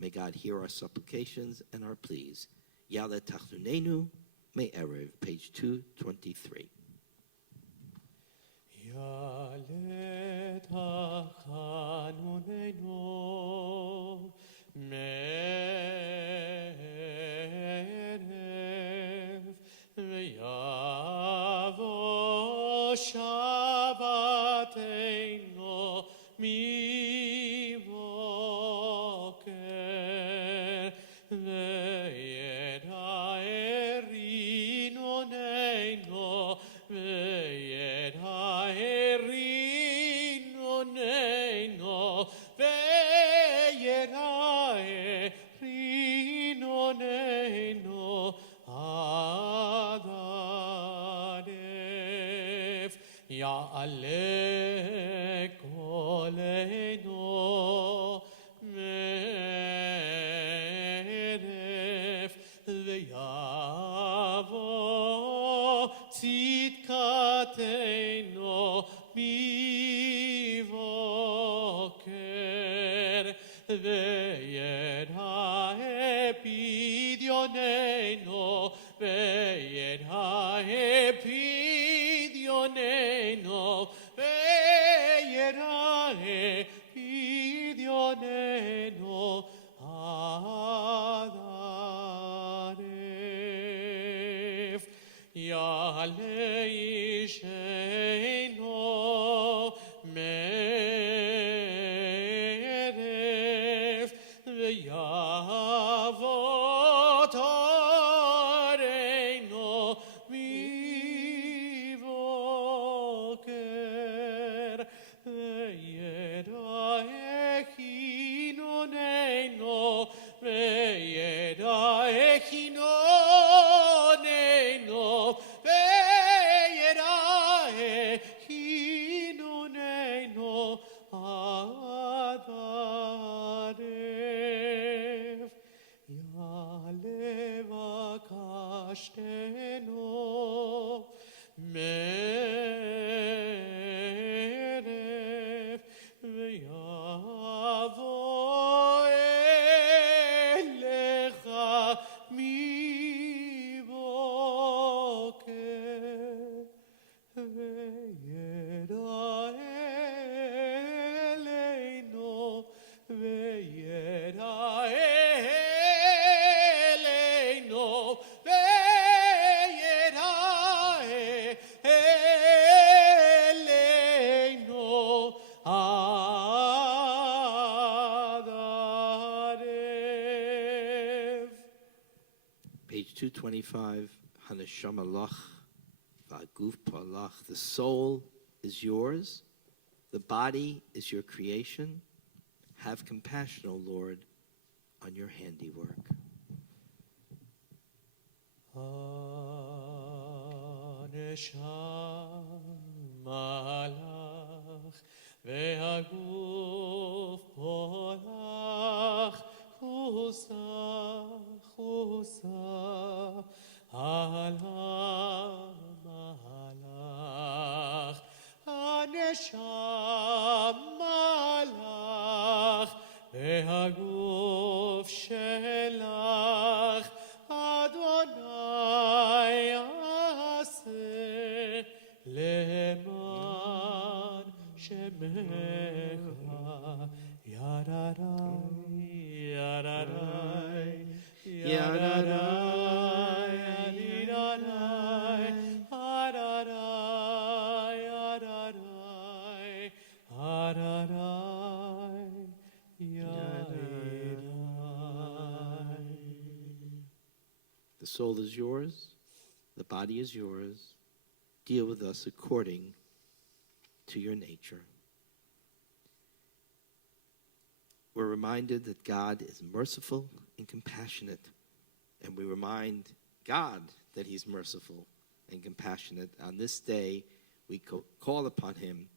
May God hear our supplications and our pleas. Ya'aleh tachtunenu me'erev, page 223. Ya'aleh tachanunenu me'erev ve'yavo Shabbateinu mivoker ve'yeda'erinonenu ve'yeda'erinonenu ve'yeda'erinonenu Adarev Ya'aleh kolenu me'erev ve'yavo tzidkatenu mivoker ve'yeda'epidionenu ve'yeda'epidionenu ve'yeda'epidionenu Adarev Ya'aleh Isheinu me'erev ve'yavo toreinu mivoker ve'yeda'echinonenu ve'yeda'echinonenu ve'yeda'echinonenu Adarev Ya'aleh vakashtenu me'erev ve'yavo elecha mivoker ve'yeda'eleinu ve'yeda'eleinu ve'yeda'eleinu Adarev. Page 225, Haneshama Lach, Va'aguf Palach. The soul is yours, the body is your creation. Have compassion, O Lord, on your handiwork. Haneshama lach ve'aguf polach chusa chusa malach Haneshama lach ve'aguf shelach Adonai aseh lemach שמך, ירדאי, ירדאי, ירדאי, ירדאי, ירדאי, ירדאי. The soul is yours, the body is yours. Deal with us according to your nature. We're reminded that God is merciful and compassionate, and we remind God that he's merciful and compassionate. On this day, we call upon him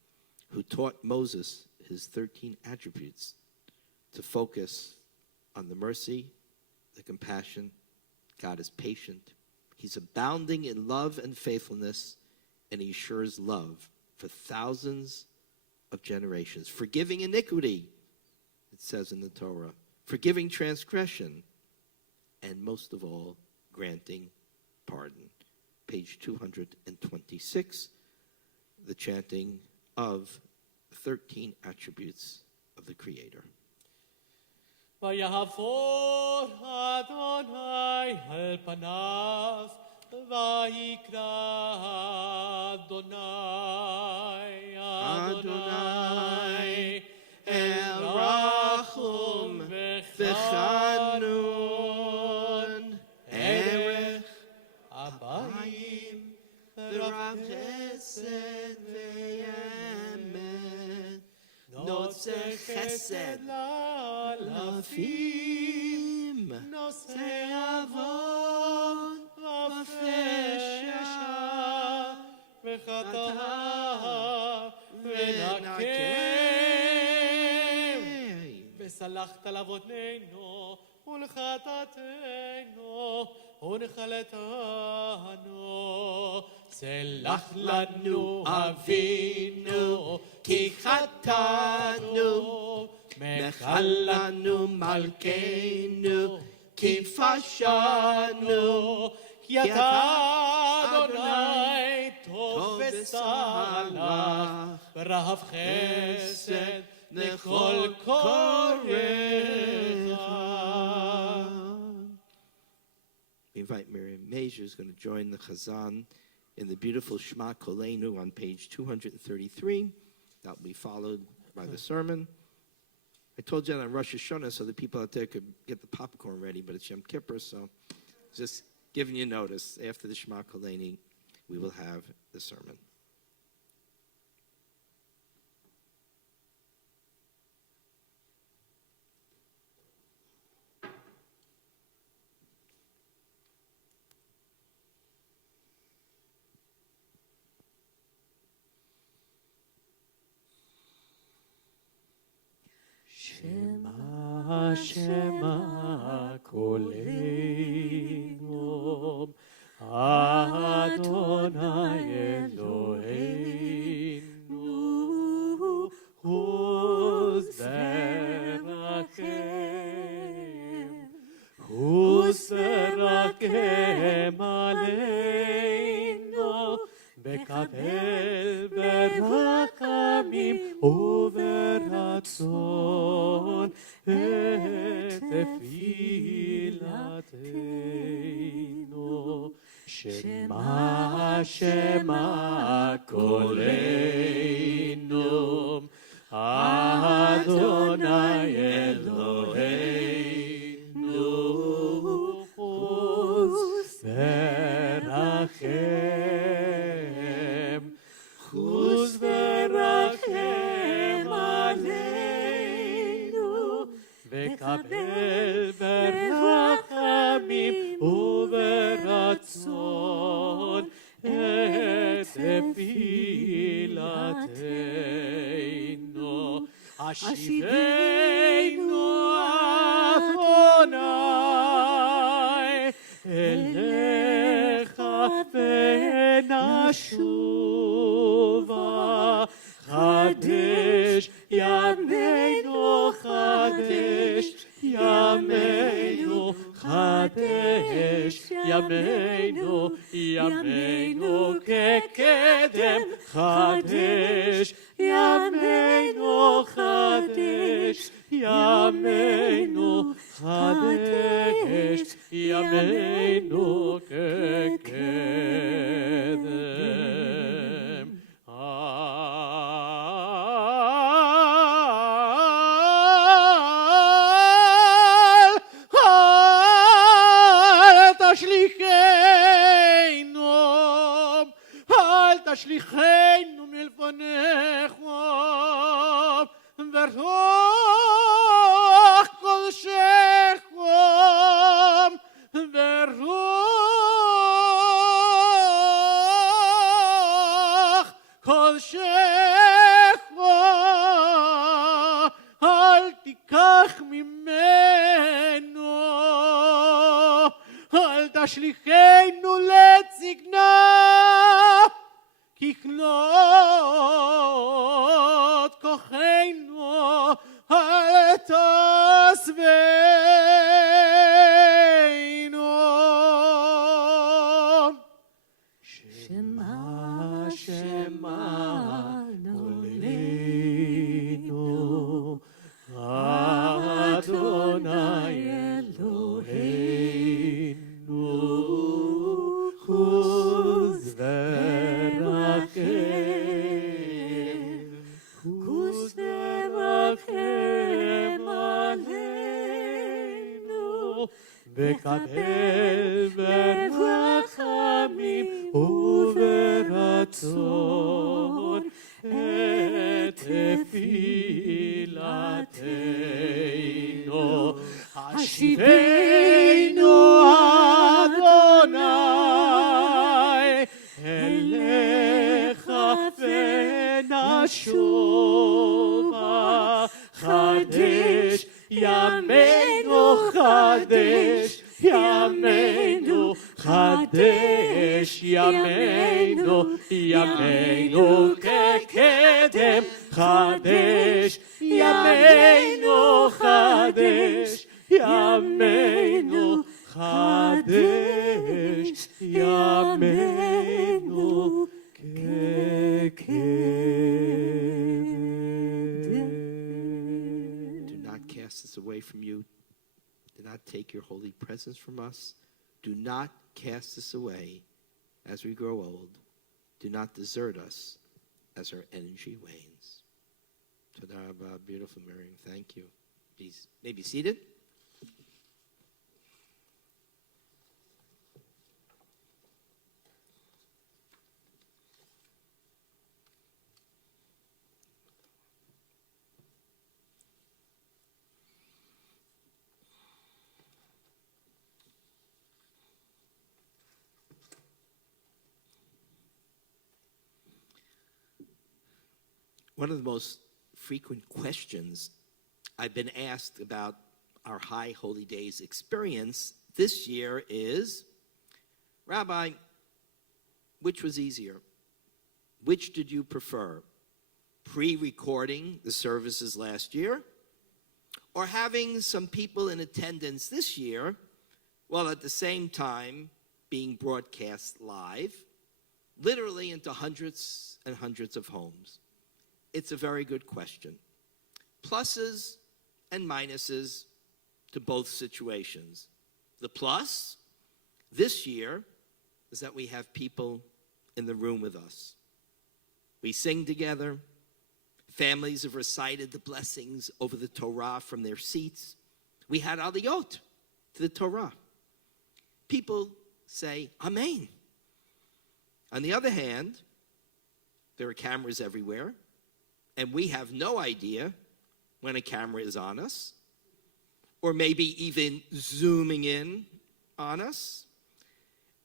who taught Moses his 13 attributes to focus on the mercy, the compassion. God is patient. He's abounding in love and faithfulness, and he assures love for thousands of generations. Forgiving iniquity, it says in the Torah. Forgiving transgression, and most of all, granting pardon. Page 226, the chanting of 13 attributes of the Creator. ויעבור אדוני על פניו, ויקרא אדוני, אדוני, אל רחום וחנון, ערך הבאים ורב חסד ואמת, נוצר חסד לאלפים, נושא עוון ופשע וחטא ונקם, וסלחת לעווננו ולחטאתנו ונחלתנו. סלח לנו אבינו כי חטאנו, מחל לנו מלכנו כי פשענו, כי אתה אדוני טוב וסלח, ורב חסד לכל קוראיך. We invite Miriam Major, who's going to join the Chazan in the beautiful Shema Kolenu on page 233. That will be followed by the sermon. I told you on Rosh Hashanah so the people out there could get the popcorn ready, but it's Yom Kippur, so just giving you notice. After the Shema Kolenu, we will have the sermon. Shema, Shema, Kolenu, Adonai Eloheinu, Huzverachem aleinu, Bekabel berachamim uveratzon et tefilateinu. Shema, Shema, Kolenu, Adonai Eloheinu, Huzverachem aleinu, Bekabel berachamim uveratzon et tefilateinu. Ashiveinu Adonai elecha v'nashuva, Chadesh yameinu, Chadesh yameinu, Chadesh yameinu, yameinu kekedem, Chadesh yameinu ימינו חדש, ימינו כקדם. אל תשליכנו, אל תשליכנו מלפניך, ברוח קודשך, ברוח קודשך, אל תיקח ממנו, אל תשליכנו לצגנה, ככלות כוחנו, אל תעזבנו. שמע, שמע, קולנו, אדוני אלוהינו, חוז ורחם עלינו, וקבל ברחמים וברצון את תפילתנו. השיבנו אדוני אליך ונשובה, חדש ימינו, חדש ימינו, חדש ימינו, ימינו כקדם, חדש ימינו, חדש ימינו, חדש ימינו כקדם. Do not cast us away from you. Do not take your holy presence from us. Do not cast us away as we grow old. Do not desert us as our energy wanes. Toda Rabba, beautiful Miriam, thank you. Please, may be seated. One of the most frequent questions I've been asked about our High Holy Days experience this year is, Rabbi, which was easier? Which did you prefer? Pre-recording the services last year, or having some people in attendance this year, while at the same time being broadcast live, literally into hundreds and hundreds of homes? It's a very good question. Pluses and minuses to both situations. The plus this year is that we have people in the room with us. We sing together. Families have recited the blessings over the Torah from their seats. We had aliyot to the Torah. People say, Amen. On the other hand, there are cameras everywhere, and we have no idea when a camera is on us, or maybe even zooming in on us.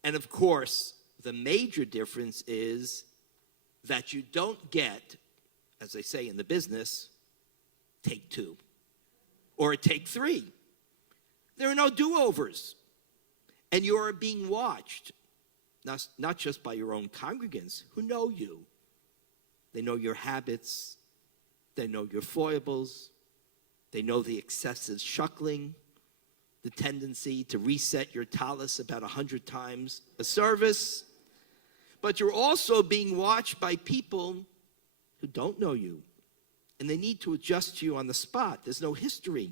And of course, the major difference is that you don't get, as they say in the business, take two or a take three. There are no do-overs. And you are being watched, not just by your own congregants who know you. They know your habits. They know your foibles. They know the excessive shuckling, the tendency to reset your tallis about 100 times a service. But you're also being watched by people who don't know you and they need to adjust you on the spot. There's no history,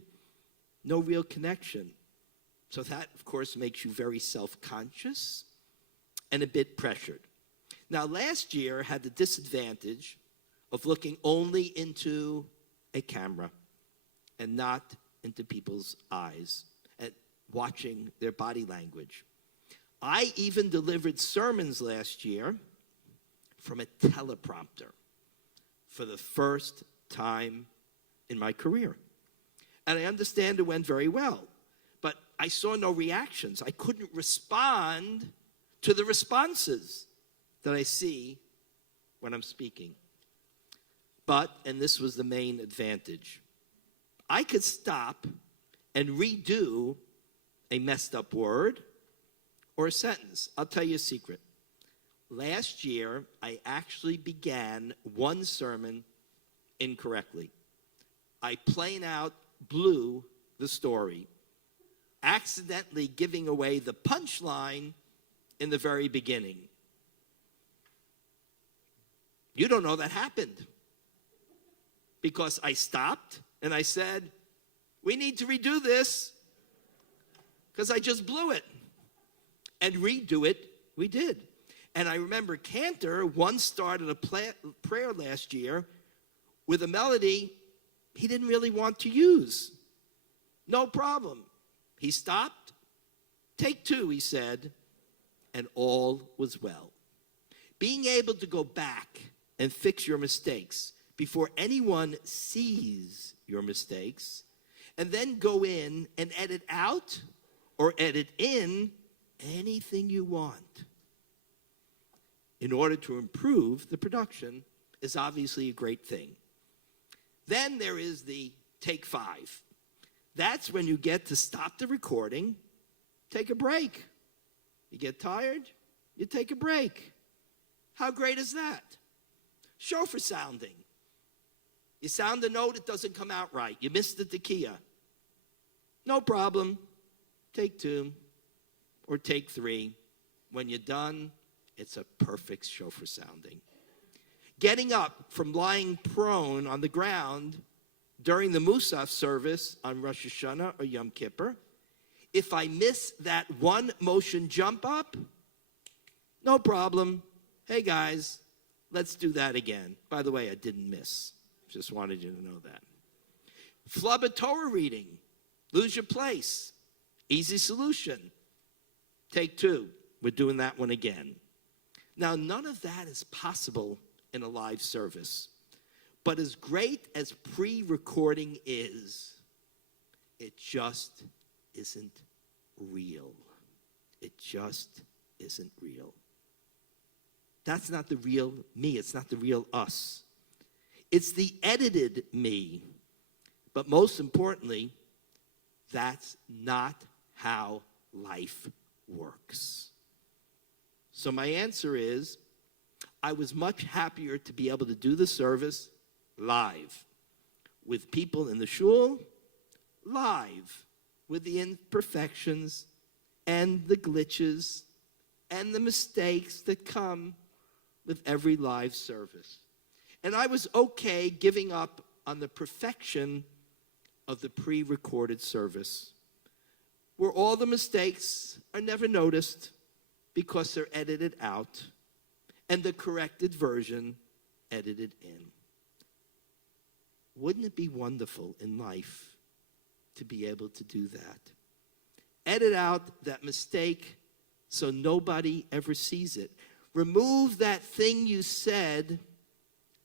no real connection. So that, of course, makes you very self-conscious and a bit pressured. Now, last year had the disadvantage of looking only into a camera and not into people's eyes and watching their body language. I even delivered sermons last year from a teleprompter for the first time in my career. And I understand it went very well, but I saw no reactions. I couldn't respond to the responses that I see when I'm speaking. But, and this was the main advantage, I could stop and redo a messed up word or a sentence. I'll tell you a secret. Last year, I actually began one sermon incorrectly. I plain out blew the story, accidentally giving away the punchline in the very beginning. You don't know that happened because I stopped and I said, we need to redo this because I just blew it. And redo it, we did. And I remember Cantor once started a prayer last year with a melody he didn't really want to use. No problem. He stopped. Take two, he said, and all was well. Being able to go back and fix your mistakes before anyone sees your mistakes, and then go in and edit out or edit in anything you want in order to improve the production is obviously a great thing. Then there is the take 5. That's when you get to stop the recording, take a break. You get tired, you take a break. How great is that? Shofar sounding. You sound a note, it doesn't come out right. You missed the tekiah. No problem. Take 2 or take 3. When you're done, it's a perfect shofar sounding. Getting up from lying prone on the ground during the Musaf service on Rosh Hashanah or Yom Kippur, if I miss that one motion jump up, no problem. Hey guys, let's do that again. By the way, I didn't miss. Just wanted you to know that. Flub a Torah reading. Lose your place. Easy solution. Take 2. We're doing that one again. Now, none of that is possible in a live service. But as great as pre-recording is, it just isn't real. It just isn't real. That's not the real me. It's not the real us. It's the edited me. But most importantly, that's not how life works. So my answer is, I was much happier to be able to do the service live, with people in the shul, live, with the imperfections and the glitches and the mistakes that come with every live service. And I was okay giving up on the perfection of the pre-recorded service, where all the mistakes are never noticed because they're edited out and the corrected version edited in. Wouldn't it be wonderful in life to be able to do that? Edit out that mistake so nobody ever sees it. Remove that thing you said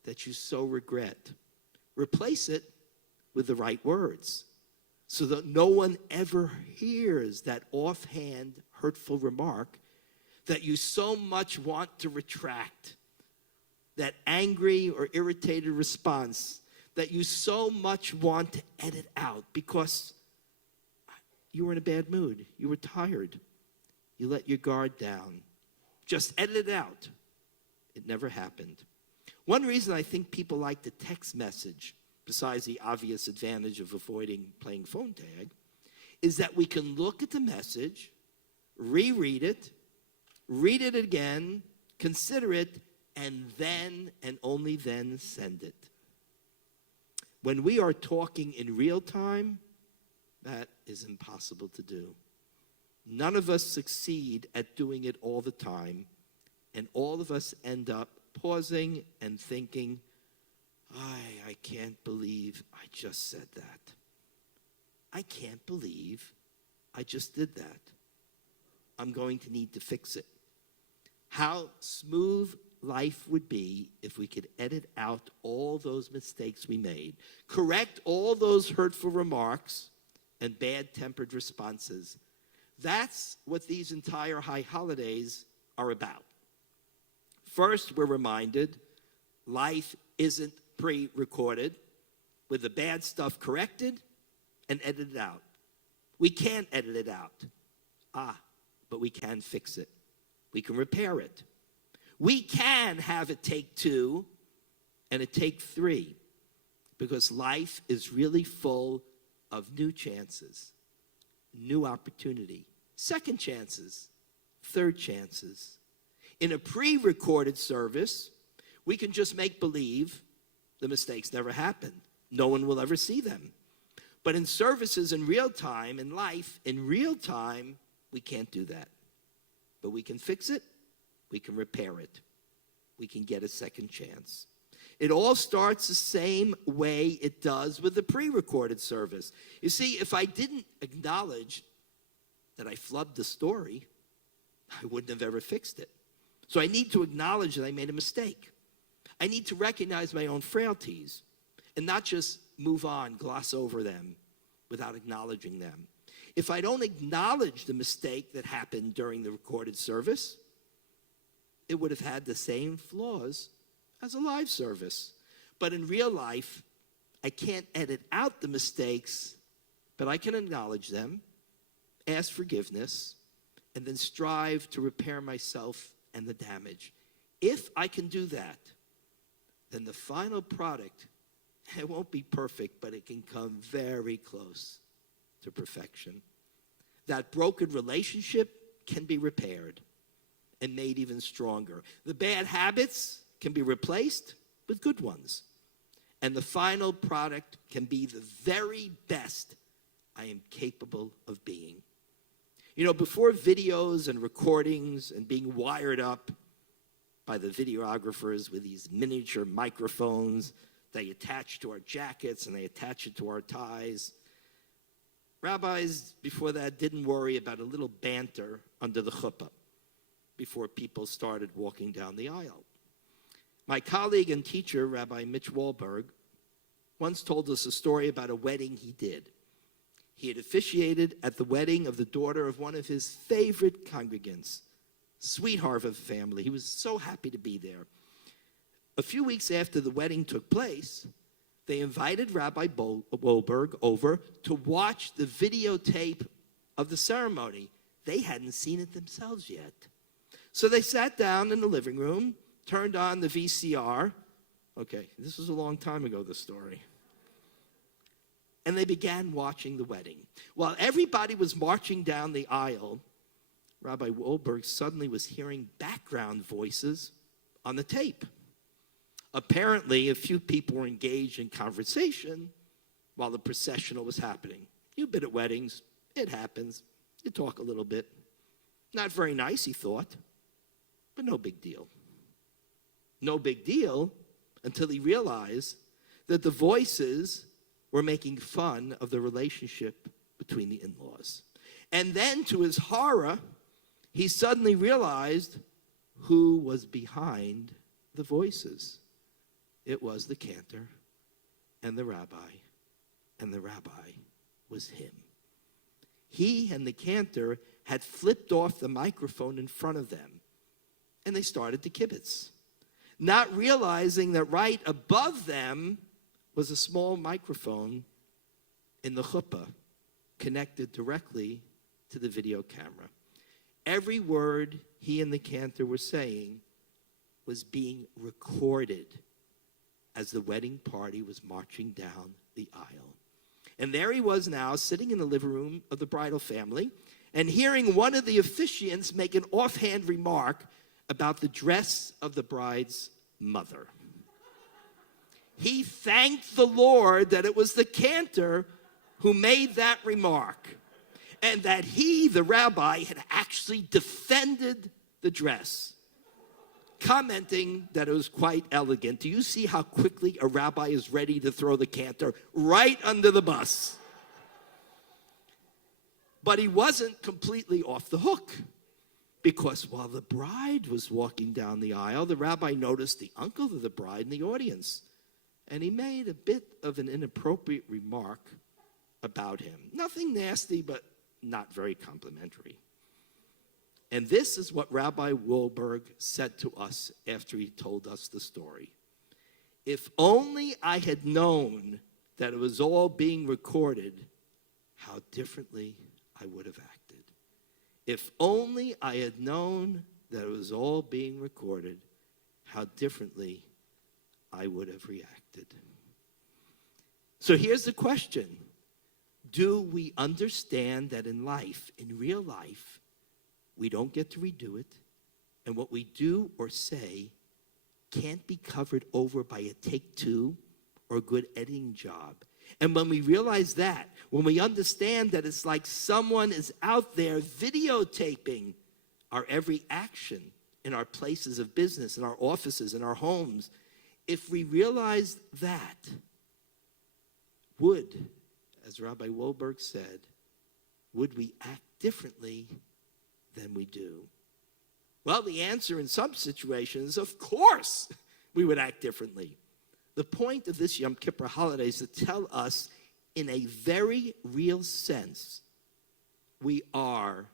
that you so regret. Replace it with the right words so that no one ever hears that offhand hurtful remark that you so much want to retract, that angry or irritated response that you so much want to edit out because you were in a bad mood, you were tired, you let your guard down. Just edit it out. It never happened. One reason I think people like the text message, besides the obvious advantage of avoiding playing phone tag, is that we can look at the message, reread it, read it again, consider it, and then and only then send it. When we are talking in real time, that is impossible to do. None of us succeed at doing it all the time, and all of us end up pausing and thinking, I can't believe I just said that. I can't believe I just did that. I'm going to need to fix it. How smooth life would be if we could edit out all those mistakes we made, correct all those hurtful remarks and bad-tempered responses. That's what these entire high holidays are about. First, we're reminded life isn't pre-recorded, with the bad stuff corrected and edited out. We can't edit it out. But we can fix it. We can repair it. We can have a take 2 and a take 3, because life is really full of new chances, new opportunity, second chances, third chances. In a pre-recorded service, we can just make believe the mistakes never happened. No one will ever see them. But in services in real time, in life, in real time, we can't do that. But we can fix it. We can repair it. We can get a second chance. It all starts the same way it does with the pre-recorded service. You see, if I didn't acknowledge that I flubbed the story, I wouldn't have ever fixed it. So I need to acknowledge that I made a mistake. I need to recognize my own frailties and not just move on, gloss over them without acknowledging them. If I don't acknowledge the mistake that happened during the recorded service, it would have had the same flaws as a live service. But in real life, I can't edit out the mistakes, but I can acknowledge them, ask forgiveness, and then strive to repair myself and the damage. If I can do that, then the final product, it won't be perfect, but it can come very close to perfection. That broken relationship can be repaired and made even stronger. The bad habits can be replaced with good ones. And the final product can be the very best I am capable of being. You know, before videos and recordings and being wired up by the videographers with these miniature microphones they attach to our jackets and they attach it to our ties, rabbis before that didn't worry about a little banter under the chuppah before people started walking down the aisle. My colleague and teacher, Rabbi Mitch Wahlberg, once told us a story about a wedding he did. He had officiated at the wedding of the daughter of one of his favorite congregants, sweetheart of the family. He was so happy to be there. A few weeks after the wedding took place, they invited Rabbi Wahlberg over to watch the videotape of the ceremony. They hadn't seen it themselves yet. So they sat down in the living room, turned on the VCR. Okay, this was a long time ago, this story. And they began watching the wedding. While everybody was marching down the aisle, Rabbi Wahlberg suddenly was hearing background voices on the tape. Apparently, a few people were engaged in conversation while the processional was happening. You've been at weddings. It happens. You talk a little bit. Not very nice, he thought, but no big deal. No big deal until he realized that the voices were making fun of the relationship between the in-laws. And then, to his horror, he suddenly realized who was behind the voices. It was the cantor and the rabbi was him. He and the cantor had flipped off the microphone in front of them, and they started to kibitz, not realizing that right above them was a small microphone in the chuppah connected directly to the video camera. Every word he and the cantor were saying was being recorded as the wedding party was marching down the aisle. And there he was now, sitting in the living room of the bridal family and hearing one of the officiants make an offhand remark about the dress of the bride's mother. He thanked the Lord that it was the cantor who made that remark, and that he, the rabbi, had actually defended the dress, commenting that it was quite elegant. Do you see how quickly a rabbi is ready to throw the cantor right under the bus? But he wasn't completely off the hook, because while the bride was walking down the aisle, the rabbi noticed the uncle of the bride in the audience, and he made a bit of an inappropriate remark about him. Nothing nasty, but not very complimentary. And this is what Rabbi Wolberg said to us after he told us the story. If only I had known that it was all being recorded, how differently I would have acted. If only I had known that it was all being recorded, how differently I would have reacted. So here's the question. Do we understand that in life, in real life, we don't get to redo it, and what we do or say can't be covered over by a take two or a good editing job? And when we realize that, when we understand that it's like someone is out there videotaping our every action in our places of business, in our offices, in our homes, if we realize that, as Rabbi Wolberg said, would we act differently than we do? Well, the answer in some situations, of course, we would act differently. The point of this Yom Kippur holiday is to tell us in a very real sense, we are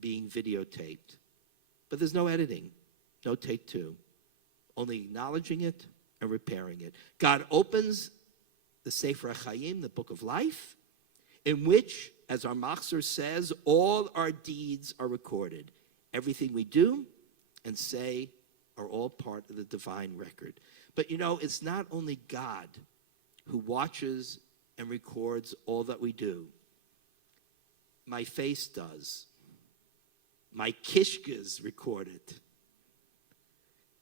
being videotaped. But there's no editing, no take two, only acknowledging it and repairing it. God opens the Sefer HaChaim, the book of life, in which, as our Machzor says, all our deeds are recorded. Everything we do and say are all part of the divine record. But you know, it's not only God who watches and records all that we do. My face does. My kishkas record it.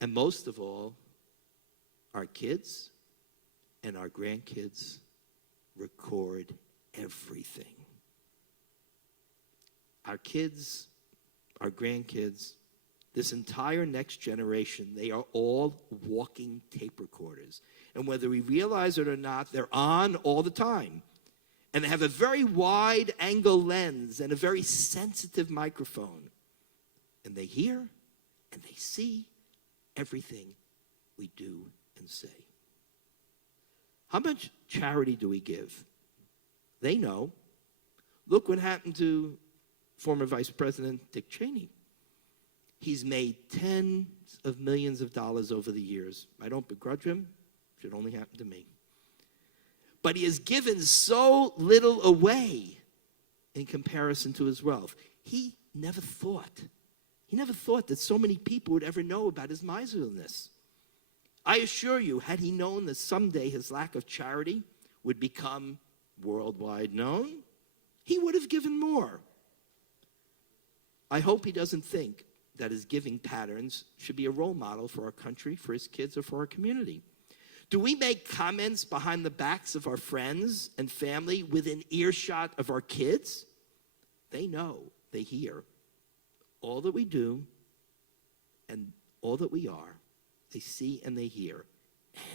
And most of all, our kids and our grandkids record everything. Our kids, our grandkids, this entire next generation, they are all walking tape recorders. And whether we realize it or not, they're on all the time. And they have a very wide angle lens and a very sensitive microphone. And they hear and they see everything we do and say. How much charity do we give? They know. Look what happened to former Vice President Dick Cheney. He's made tens of millions of dollars over the years. I don't begrudge him. It should only happen to me. But he has given so little away in comparison to his wealth. He never thought that so many people would ever know about his miserliness. I assure you, had he known that someday his lack of charity would become worldwide known, he would have given more. I hope he doesn't think that his giving patterns should be a role model for our country, for his kids, or for our community. Do we make comments behind the backs of our friends and family within earshot of our kids? They know, they hear all that we do and all that we are. They see and they hear,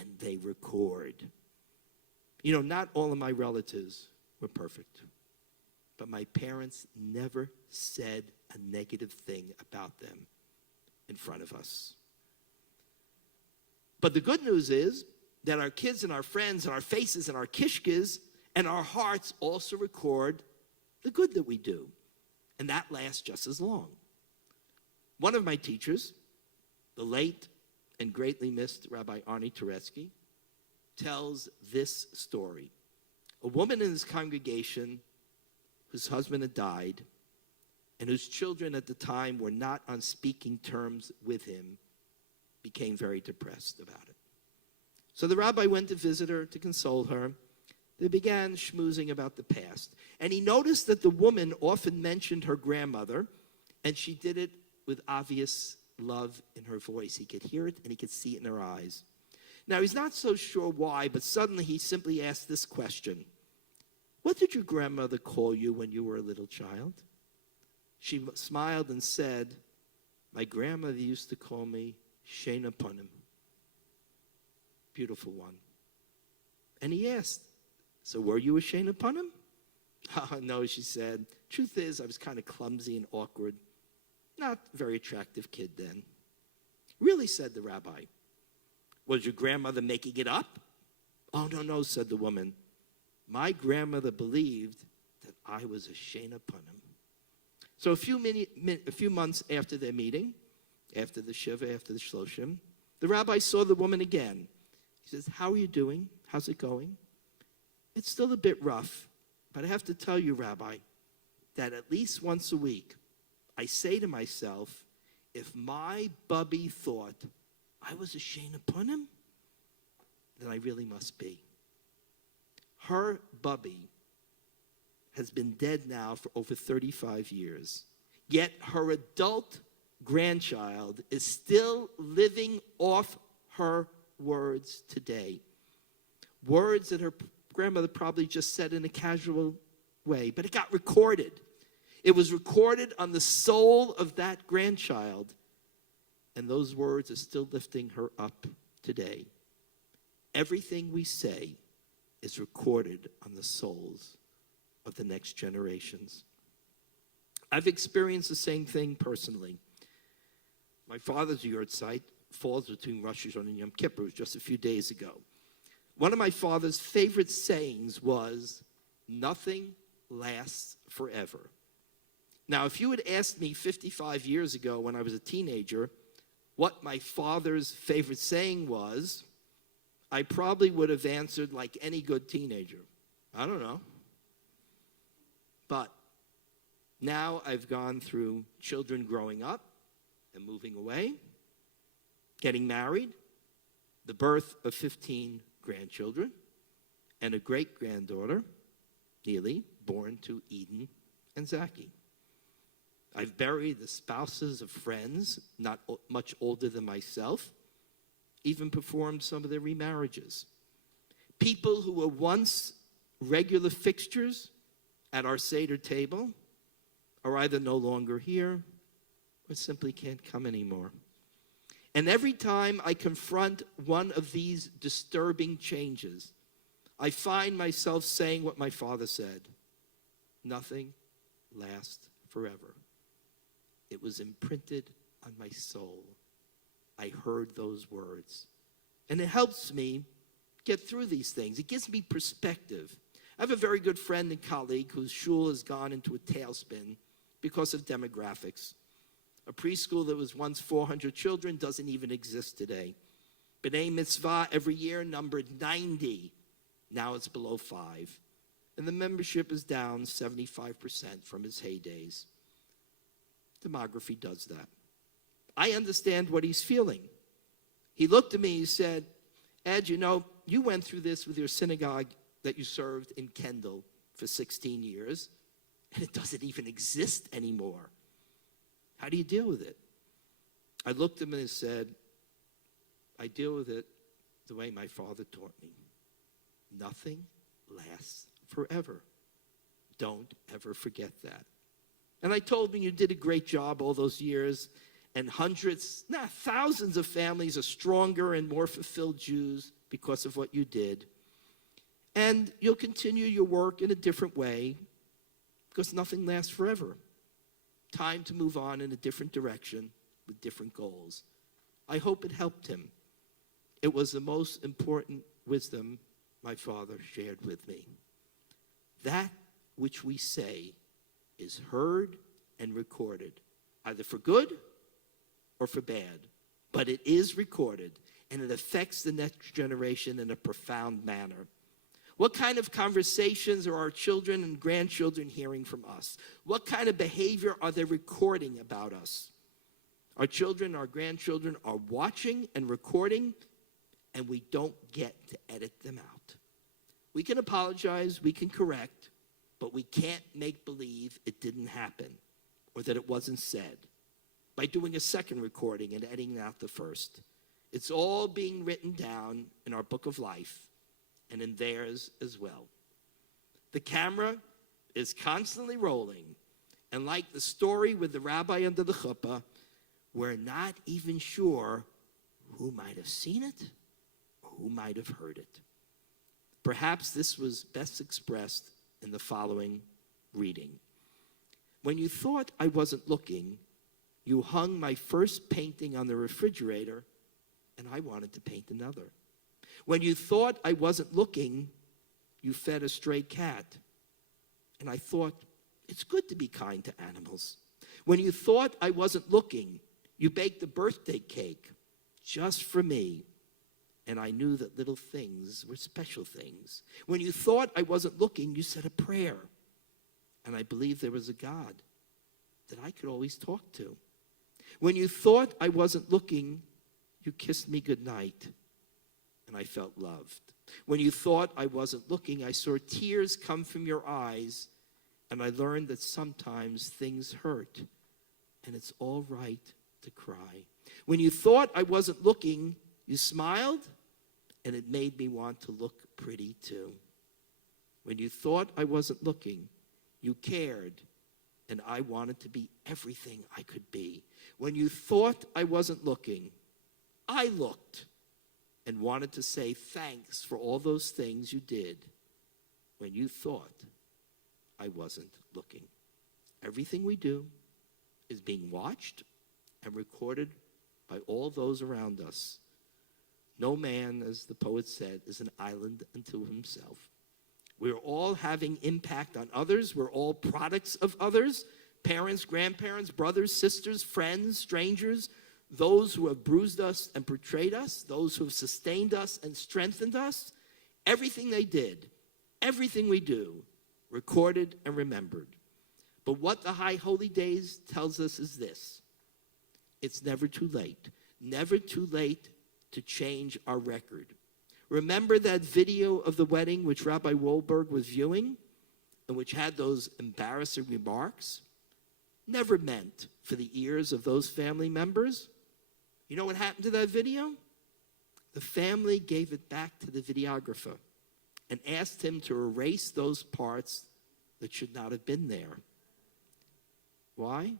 and they record. You know, not all of my relatives were perfect, but my parents never said a negative thing about them in front of us. But the good news is that our kids and our friends and our faces and our kishkas and our hearts also record the good that we do, and that lasts just as long. One of my teachers, the late and greatly missed Rabbi Arnie Turetsky, tells this story. A woman in his congregation whose husband had died and whose children at the time were not on speaking terms with him became very depressed about it. So the rabbi went to visit her to console her. They began schmoozing about the past. And he noticed that the woman often mentioned her grandmother, and she did it with obvious love in her voice. He could hear it and he could see it in her eyes. Now, he's not so sure why, but suddenly he simply asked this question. What did your grandmother call you when you were a little child? She smiled and said, my grandmother used to call me Shana Punim. Beautiful one. And he asked, so were you a Shana Punim? Oh, no, she said. Truth is, I was kind of clumsy and awkward. Not a very attractive kid then. Really, said the rabbi. Was your grandmother making it up? Oh, no, said the woman. My grandmother believed that I was a Shana Punim. So a few months after their meeting, after the Shiva, after the Shloshim, the rabbi saw the woman again. He says, how are you doing? How's it going? It's still a bit rough, but I have to tell you, Rabbi, that at least once a week, I say to myself, if my bubby thought I was a Shana Punim, then I really must be. Her bubby has been dead now for over 35 years, yet her adult grandchild is still living off her words today. Words that her grandmother probably just said in a casual way, but it got recorded. It was recorded on the soul of that grandchild, and those words are still lifting her up today. Everything we say is recorded on the souls of the next generations. I've experienced the same thing personally. My father's yahrzeit falls between Rosh Hashanah and Yom Kippur. It was just a few days ago. One of my father's favorite sayings was, nothing lasts forever. Now, if you had asked me 55 years ago when I was a teenager what my father's favorite saying was, I probably would have answered like any good teenager. I don't know. But now I've gone through children growing up and moving away, getting married, the birth of 15 grandchildren, and a great-granddaughter, Neely, born to Eden and Zaki. I've buried the spouses of friends, not much older than myself, even performed some of their remarriages. People who were once regular fixtures at our Seder table are either no longer here or simply can't come anymore. And every time I confront one of these disturbing changes, I find myself saying what my father said, nothing lasts forever. It was imprinted on my soul. I heard those words. And it helps me get through these things. It gives me perspective. I have a very good friend and colleague whose shul has gone into a tailspin because of demographics. A preschool that was once 400 children doesn't even exist today. B'nai Mitzvah every year numbered 90. Now it's below 5. And the membership is down 75% from its heydays. Demography does that. I understand what he's feeling. He looked at me and said, Ed, you know, you went through this with your synagogue that you served in Kendall for 16 years, and it doesn't even exist anymore. How do you deal with it? I looked at him and said, I deal with it the way my father taught me. Nothing lasts forever. Don't ever forget that. And I told him, you did a great job all those years, and hundreds, thousands of families are stronger and more fulfilled Jews because of what you did. And you'll continue your work in a different way because nothing lasts forever. Time to move on in a different direction with different goals. I hope it helped him. It was the most important wisdom my father shared with me. That which we say is heard and recorded, either for good or for bad. But it is recorded, and it affects the next generation in a profound manner. What kind of conversations are our children and grandchildren hearing from us? What kind of behavior are they recording about us? Our children, our grandchildren are watching and recording, and we don't get to edit them out. We can apologize, we can correct, but we can't make believe it didn't happen or that it wasn't said by doing a second recording and editing out the first. It's all being written down in our book of life and in theirs as well. The camera is constantly rolling, and like the story with the rabbi under the chuppah, we're not even sure who might have seen it or who might have heard it. Perhaps this was best expressed in the following reading. When you thought I wasn't looking, you hung my first painting on the refrigerator, and I wanted to paint another. When you thought I wasn't looking, you fed a stray cat, and I thought, it's good to be kind to animals. When you thought I wasn't looking, you baked a birthday cake just for me, and I knew that little things were special things. When you thought I wasn't looking, you said a prayer, and I believed there was a God that I could always talk to. When you thought I wasn't looking, you kissed me goodnight, and I felt loved. When you thought I wasn't looking, I saw tears come from your eyes, and I learned that sometimes things hurt, and it's all right to cry. When you thought I wasn't looking, you smiled, and it made me want to look pretty too. When you thought I wasn't looking, you cared, and I wanted to be everything I could be. When you thought I wasn't looking, I looked and wanted to say thanks for all those things you did when you thought I wasn't looking. Everything we do is being watched and recorded by all those around us. No man, as the poet said, is an island unto himself. We're all having impact on others. We're all products of others. Parents, grandparents, brothers, sisters, friends, strangers, those who have bruised us and betrayed us, those who have sustained us and strengthened us. Everything they did, everything we do, recorded and remembered. But what the High Holy Days tells us is this: it's never too late. Never too late to change our record. Remember that video of the wedding which Rabbi Wolberg was viewing and which had those embarrassing remarks? Never meant for the ears of those family members. You know what happened to that video? The family gave it back to the videographer and asked him to erase those parts that should not have been there. Why?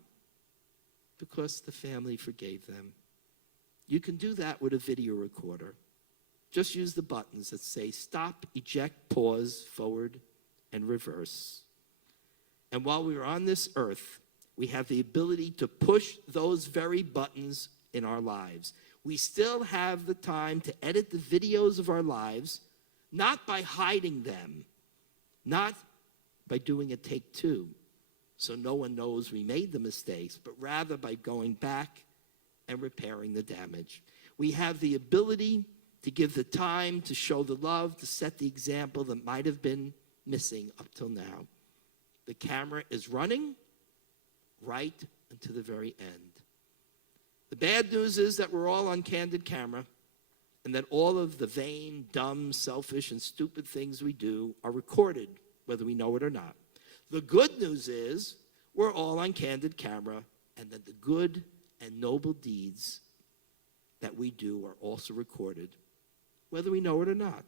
Because the family forgave them. You can do that with a video recorder. Just use the buttons that say stop, eject, pause, forward, and reverse. And while we are on this earth, we have the ability to push those very buttons in our lives. We still have the time to edit the videos of our lives, not by hiding them, not by doing a take two, so no one knows we made the mistakes, but rather by going back and repairing the damage. We have the ability to give the time, to show the love, to set the example that might have been missing up till now. The camera is running right until the very end. The bad news is that we're all on candid camera and that all of the vain, dumb, selfish, and stupid things we do are recorded, whether we know it or not. The good news is we're all on candid camera and that the good and noble deeds that we do are also recorded, whether we know it or not.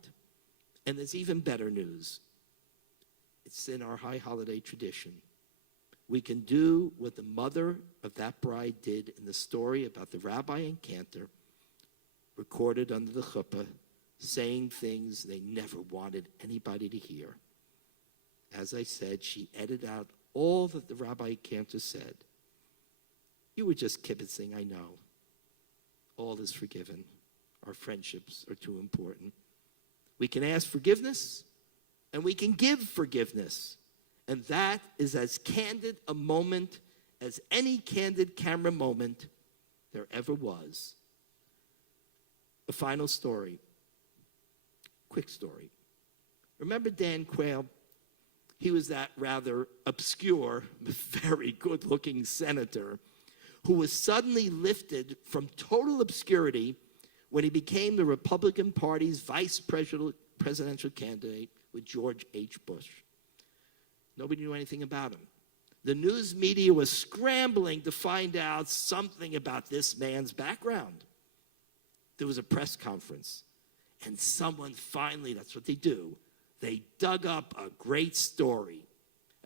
And there's even better news. It's in our high holiday tradition. We can do what the mother of that bride did in the story about the rabbi and cantor, recorded under the chuppah, saying things they never wanted anybody to hear. As I said, she edited out all that the rabbi cantor said. You were just kibitzing, I know. All is forgiven. Our friendships are too important. We can ask forgiveness, and we can give forgiveness. And that is as candid a moment as any candid camera moment there ever was. A final story. Quick story. Remember Dan Quayle? He was that rather obscure, very good-looking senator who was suddenly lifted from total obscurity when he became the Republican Party's vice presidential candidate with George H. Bush. Nobody knew anything about him. The news media was scrambling to find out something about this man's background. there was a press conference. And someone finally, that's what they do, they dug up a great story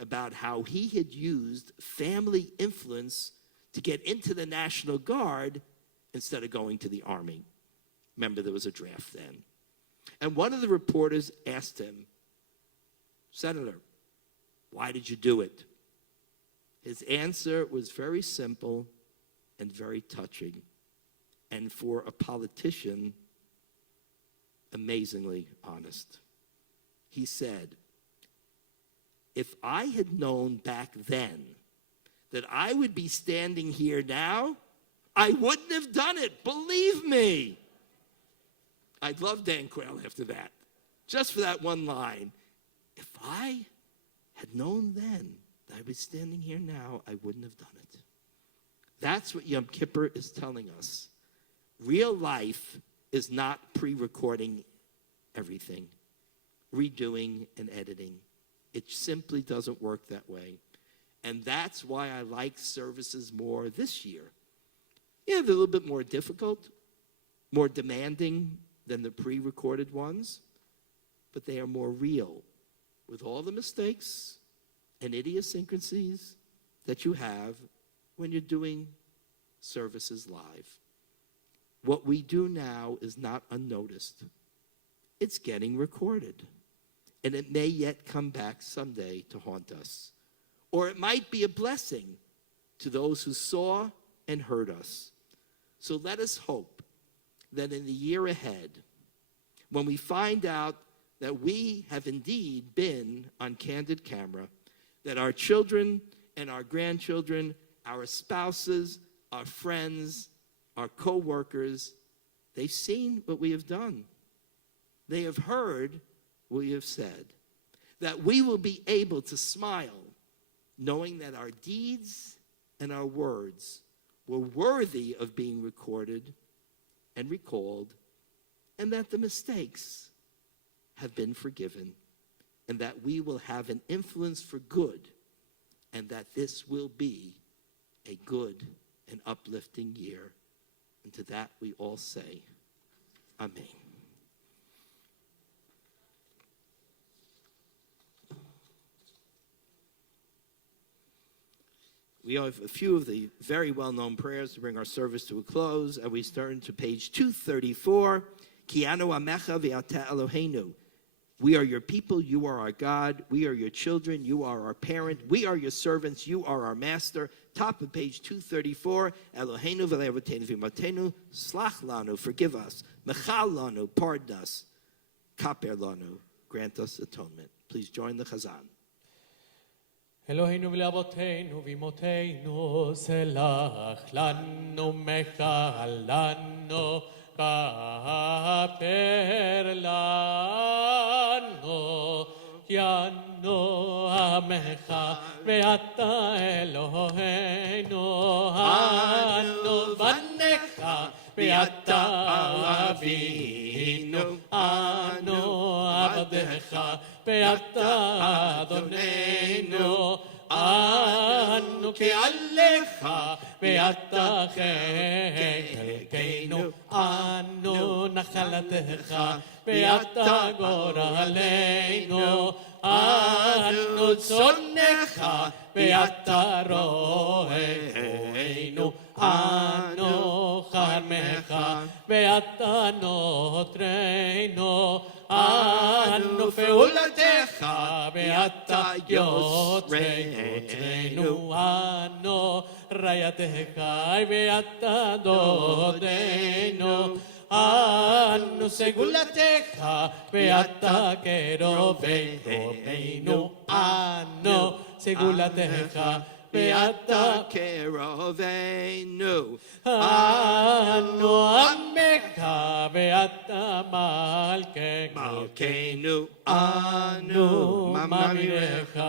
about how he had used family influence to get into the National Guard instead of going to the Army. Remember, there was a draft then. And one of the reporters asked him, Senator, why did you do it? His answer was very simple and very touching. And for a politician, amazingly honest. He said, if I had known back then that I would be standing here now, I wouldn't have done it. Believe me. I'd love Dan Quayle after that. Just for that one line. If I had known then that I was standing here now, I wouldn't have done it. That's what Yom Kippur is telling us. Real life is not pre-recording everything, redoing and editing. It simply doesn't work that way. And that's why I like services more this year. Yeah, they're a little bit more difficult, more demanding than the pre-recorded ones, but they are more real with all the mistakes and idiosyncrasies that you have when you're doing services live. What we do now is not unnoticed. It's getting recorded. And it may yet come back someday to haunt us. Or it might be a blessing to those who saw and heard us. So let us hope that in the year ahead, when we find out that we have indeed been on candid camera, that our children and our grandchildren, our spouses, our friends, our co-workers, they've seen what we have done. They have heard what we have said. That we will be able to smile knowing that our deeds and our words were worthy of being recorded and recalled, and that the mistakes have been forgiven, and that we will have an influence for good, and that this will be a good and uplifting year. And to that we all say, Amen. We have a few of the very well-known prayers to bring our service to a close, and we turn to page 234. Ki anu amecha ve'ata Eloheinu. We are your people, you are our God. We are your children, you are our parent. We are your servants, you are our master. Top of page 234. Eloheinu ve'levoteinu v'imotenu. Slach lanu, forgive us. Mechal lanu, pardon us. Kaper lanu, grant us atonement. Please join the Chazan. אלוהינו ולאבותינו ואמותינו, סלח לנו, מחל לנו, כפר לנו, כי אנו עמך ואתה אלוהינו, אנו בניך ואתה אבינו, אנו עבדיך ואתה אדוננו, אנו כעליך ואתה חלקנו, אנו נחלתך ואתה גורלנו, אנו צונך ואתה רוענו, אנו חרמך ואתה נוטרנו, אנו פעולתך ואתה יוצרנו, אנו רעייתך ואתה דודנו, אנו סגולתך ואתה קרובנו, אנו סגולתך ואתה קרובנו, אנו עמך ואתה מלכנו, אנו מאמיניך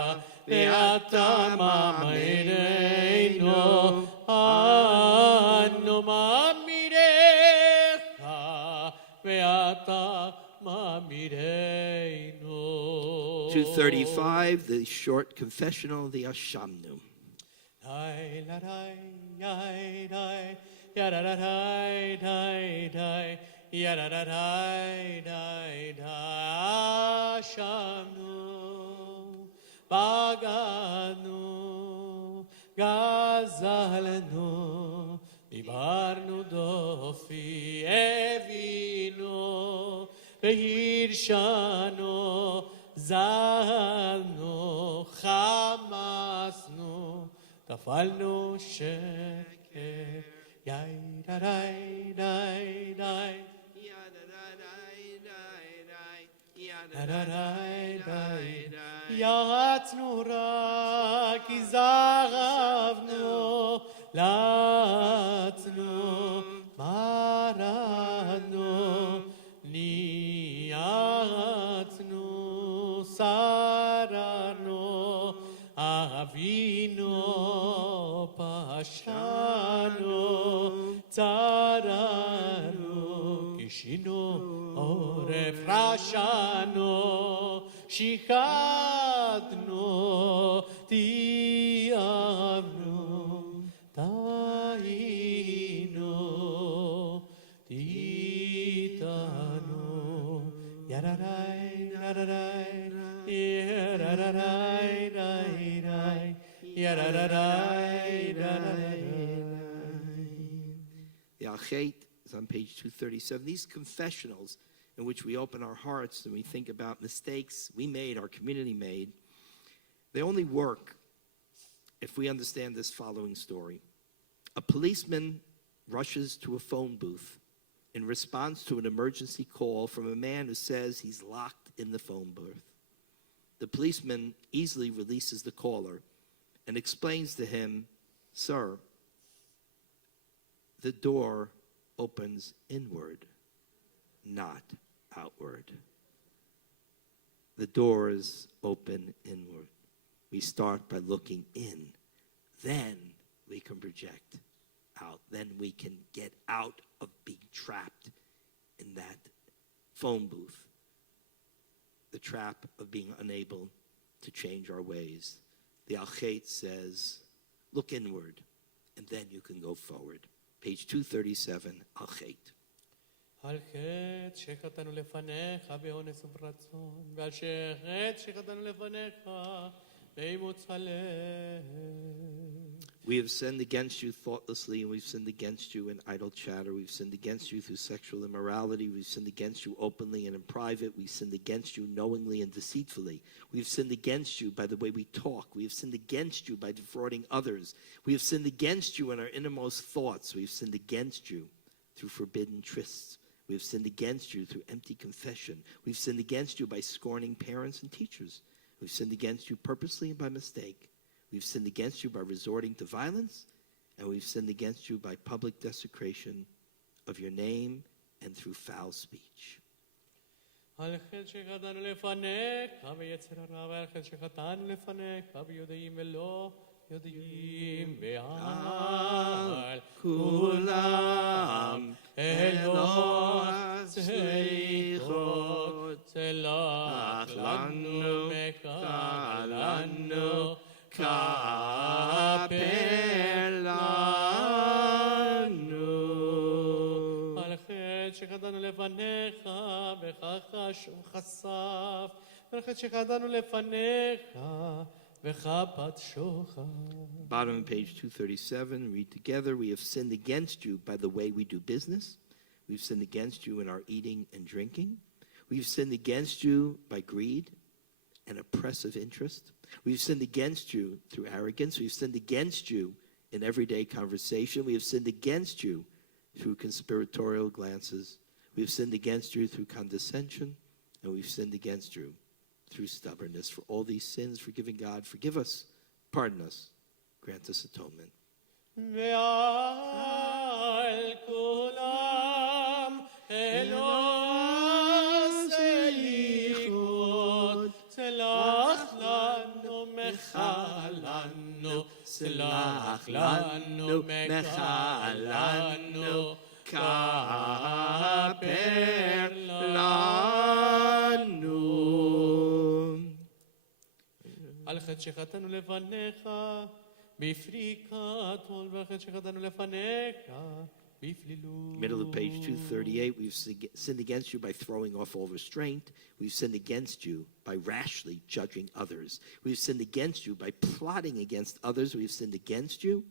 ואתה מאמינינו, אנו מאמיניך ואתה מאמינינו. 235, the short confessional, the Ashamnu. Yararai dai dai Ashamnu Baganu Gazalenu Dibarnu dofi evino Behirshano Zalno Chamasnu Tafalnu sheker Yai dai dai dai Yatnu rak izagavnu latnu maranu niyatnu saranu avinu pashanu taranu kishinu oref rashanu shikadnu tiavnu tainu titanu yararai yararai yararai yararai yararai yararai. The Al-Chet is on page 237. These confessionals in which we open our hearts and we think about mistakes we made, our community made, they only work if we understand this following story. A policeman rushes to a phone booth in response to an emergency call from a man who says he's locked in the phone booth. The policeman easily releases the caller and explains to him, "Sir, the door opens inward, not outward." The doors open inward. We start by looking in. Then we can project out. Then we can get out of being trapped in that phone booth. The trap of being unable to change our ways. The Al-Chet says, look inward, and then you can go forward. Page 237, Al-Chet. על חטא שחטאנו לפניך באונס וברצון, ועל שחטא שחטאנו לפניך באימוץ הלב. We have sinned against you thoughtlessly, and we've sinned against you in idle chatter. We've sinned against you through sexual immorality. We've sinned against you openly and in private. We've sinned against you knowingly and deceitfully. We've sinned against you by the way we talk. We have sinned against you by defrauding others. We have sinned against you in our innermost thoughts. We've sinned against you through forbidden trysts. We have sinned against you through empty confession. We've sinned against you by scorning parents and teachers. We've sinned against you purposely and by mistake. We've sinned against you by resorting to violence, and we've sinned against you by public desecration of your name and through foul speech. על חטא שחטאנו לפניך ביצר הרע, ועל חטא שחטאנו לפניך ביודעים ולא יודעים, ועל כולם אלוה סליחות, סלח לנו מקל לנו כפר לנו. על חטא שחטאנו לפניך בכך חשף, ועל חטא שחטאנו לפניך וכפת שוחד. Bottom of page 237, read together. We have sinned against you by the way we do business. We've sinned against you in our eating and drinking. We've sinned against you by greed and oppressive interest. We've sinned against you through arrogance. We've sinned against you in everyday conversation. We have sinned against you through conspiratorial glances. We have sinned against you through condescension. And we've sinned against you through stubbornness. For all these sins, forgiving God, forgive us, pardon us, grant us atonement. ועל כולם אלוה סליחות, סלח לנו מחלנו, סלח לנו מחלנו, כפר לנו. על חטא שחטאנו לפניך בפריקת עול, ועל חטא שחטאנו לפניך בפלילות. Middle of page 238, we've sinned against you by throwing off all restraint. We've sinned against you by rashly judging others. We've sinned against you by plotting against others. We've sinned against you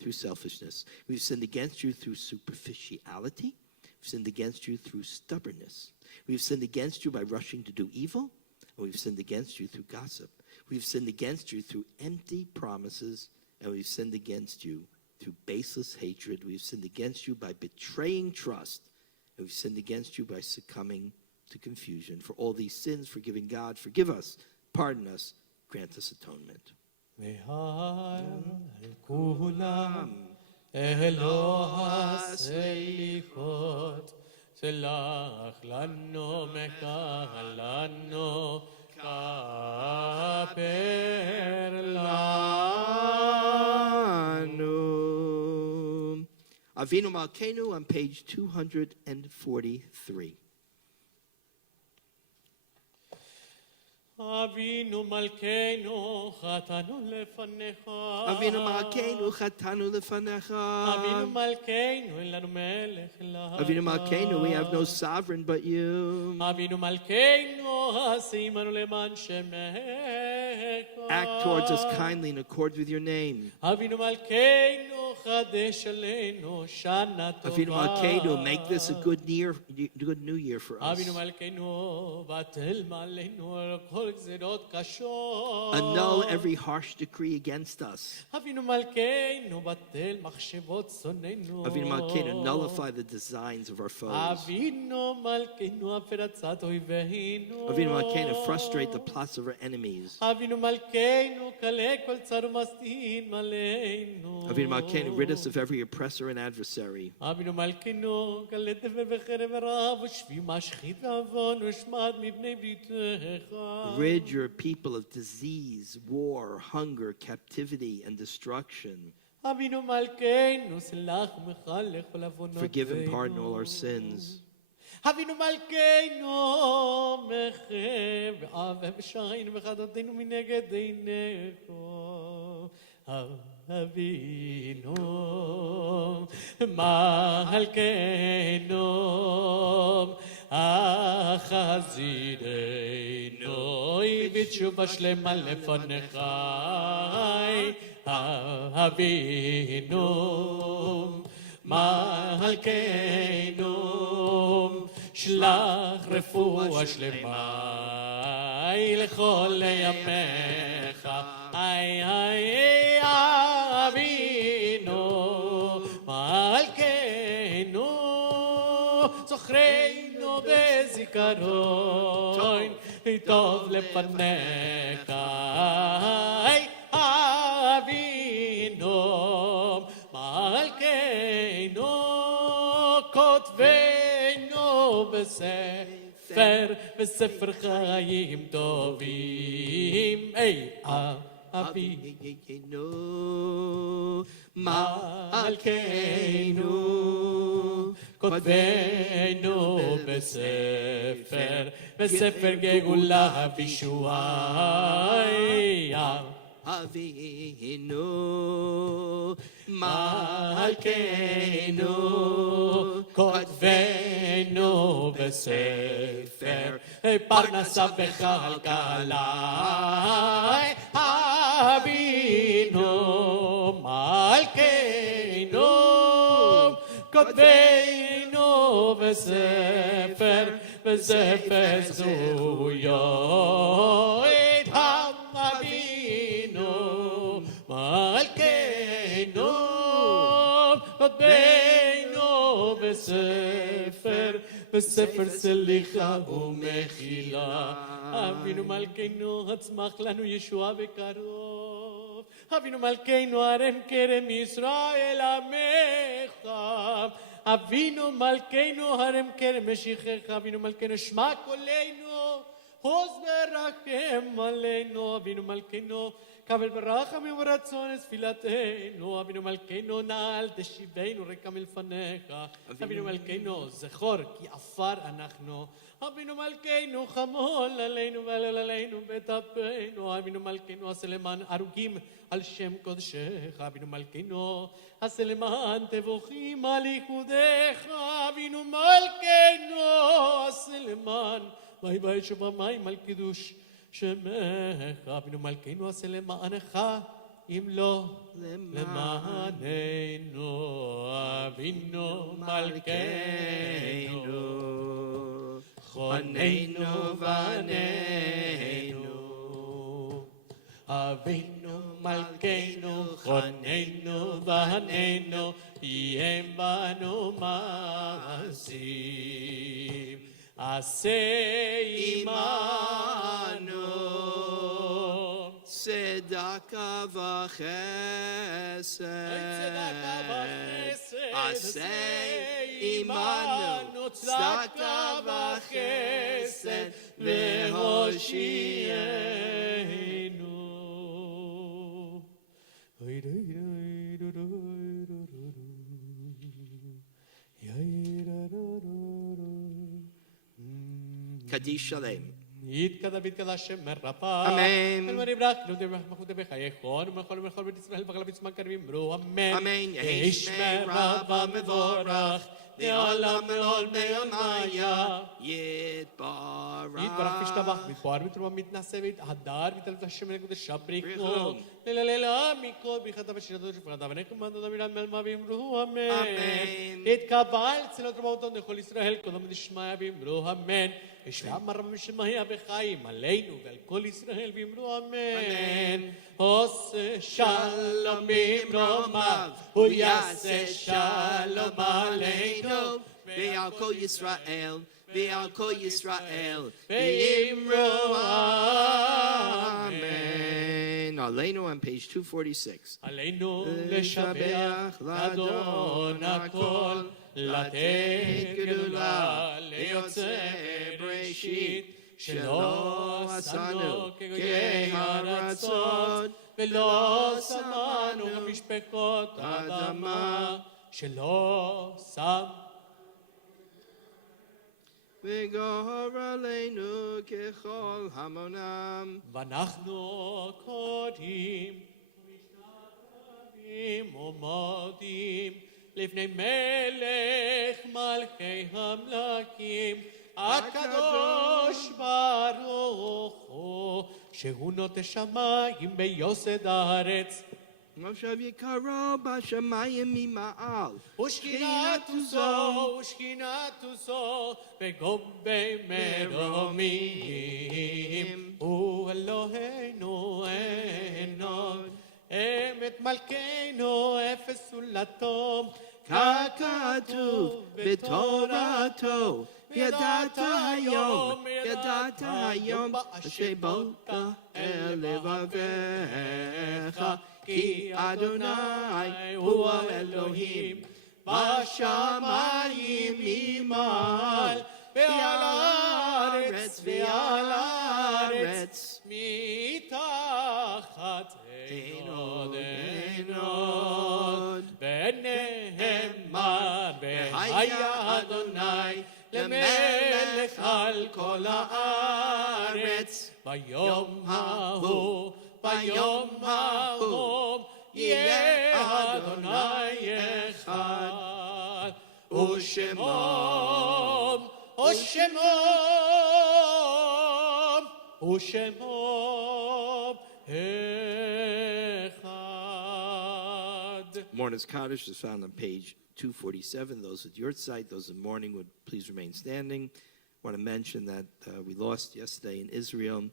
through selfishness. We've sinned against you through superficiality. We've sinned against you through stubbornness. We've sinned against you by rushing to do evil. And we've sinned against you through gossip. We've sinned against you through empty promises. And we've sinned against you through baseless hatred. We've sinned against you by betraying trust. And we've sinned against you by succumbing to confusion. For all these sins, forgiving God, forgive us, pardon us, grant us atonement. והר על כולם אלוה סליחות סלח לנו מקל לנו כפר לנו. Avinu Malkeinu on page 243. אבינו מלכנו חטאנו לפניך Avinu Malkeinu chatanu lefanecha. אבינו מלכנו אין לנו מלך אלא Avinu Malkeinu, we have no sovereign but you. אבינו מלכנו עשים לנו למען שמך Act towards us kindly in accord with your name. אבינו מלכנו חדש עלינו שנה Avinu טובה Malkeinu, make this a good new year for us. אבינו מלכנו בטל מעלינו על כל גזירות קשות Annul every harsh decree against us. אבינו מלכנו בטל מחשבות שונאינו Avinu Malkeinu, nullify the designs of our foes. אבינו מלכנו הפרצת אויבינו Avinu Malkeinu, frustrate the plots of our enemies. אבינו מלכנו כלה כל צר ומסטין עלינו Avinu Malkeinu, rid us of every oppressor and adversary. אבינו מלכנו כלה דבר וחרב ורעב ושבי משחית ועוון ושמד מבני ביתך Rid your people of disease, war, hunger, captivity, and destruction. אבינו מלכנו סלח ומחל לכל עוונותינו Forgive and pardon all our sins. אבינו מלכנו מחב ועוון ושעינו וחטאתנו מנגד עיניך אבינו מלכנו אחזירנו בתשובה שלמה לפניך אבינו מלכנו שלח רפואה שלמה לכל ימיך אבינו מלכנו זוכרנו בזיכרון טוב לפניך אבינו מלכנו כותבנו בספר חיים טובים Avinu Malkeinu כותבנו בספר גאולה וישועה Avinu Malkeinu כותבנו בספר פרנסה וכלכלה אבינו מלכנו כותבנו בספר זכויות אבינו מלכנו כותבנו בספר סליחה ומחילה אבינו מלכנו הצמח לנו ישועה בקרוב אבינו מלכנו הרם כרם ישראל עמך אבינו מלכנו הרם כרם משיחך אבינו מלכנו שמע קולנו חוז ורחם עלינו, אבינו מלכנו, קבל ברחמים ורצון את תפילתנו, אבינו מלכנו, נעל תשיבנו ריקה מלפניך, אבינו מלכנו, זכור כי עפר אנחנו, אבינו מלכנו, חמול עלינו ועלל עלינו בטפנו, אבינו מלכנו, עשה למען הרוגים על שם קודשך, אבינו מלכנו, עשה למען תבוכים על ייחודך, אבינו מלכנו, עשה למען ויהי בית שבמים על קידוש שמך, אבינו מלכנו, עשה למענך, אם לא למעננו, אבינו מלכנו, חוננו ועננו, אבינו מלכנו, חוננו ועננו, יהיה בנו מעשים, עשה עמנו צדקה וחסד, עשה עמנו צדקה וחסד והושיענו. קדיש שלם. יתקדש ויתקדש שם מרפא. אמן. אמן יברח, לא דבח מחותי בחייכון, ומכל בית ישראל ובכל בצמן קרבים, אמרו אמן. אמן. יהי שמי רבא מבורך, לעולם ולעולם בימיה. יתברך וישתבח, מתפאר מתרומה מתנשא ויתהדר, ויתעלת השם לקודשה בריחו. לילה מכל בריחתה ושירתו ושפחתה ונחמתו ומילה מלמה ואמרו אמן. יתקבל צלות רבותו לכל ישראל, קודם דשמיא ואמרו אמן. ישלם הרב משמעיה וחיים עלינו ועל כל ישראל ואמרו אמן. עושה שלום במרומיו, הוא יעשה שלום עלינו ועל כל ישראל, ועל כל ישראל, ואמרו אמן. עלינו on page 246. עלינו לשבח לאדון הכל, לתת גדולה ליוצא בראשית, שלא עשנו כגויי ארצות, ולא שמנו משפחות אדמה, שלא שם וגור עלינו ככל המונם. ואנחנו קוראים ומשתחווים ומודים לפני מלך מלכי המלכים, הקדוש ברוך הוא, שהוא נוטה שמיים ביוסד הארץ, עכשיו יקרו בשמיים ממעל, ושכינתו זו בגובי מרומים, הוא אלוהינו אין עוד, אמת מלכנו אפס ולתום, ככתוב בתורתו, ידעת היום, אשר באת אל לבביך, כי אדוני הוא האלוהים, בשמיים ממעל, ועל הארץ, מתחת אין עוד, ונאמר והיה אדוני למלך על כל הארץ, ביום ההוא יהיה אדוני אחד, ושמו אחד. Mourner's Kaddish is found on page 247. Those at your side, those in mourning would please remain standing. I want to mention that we lost yesterday in Israel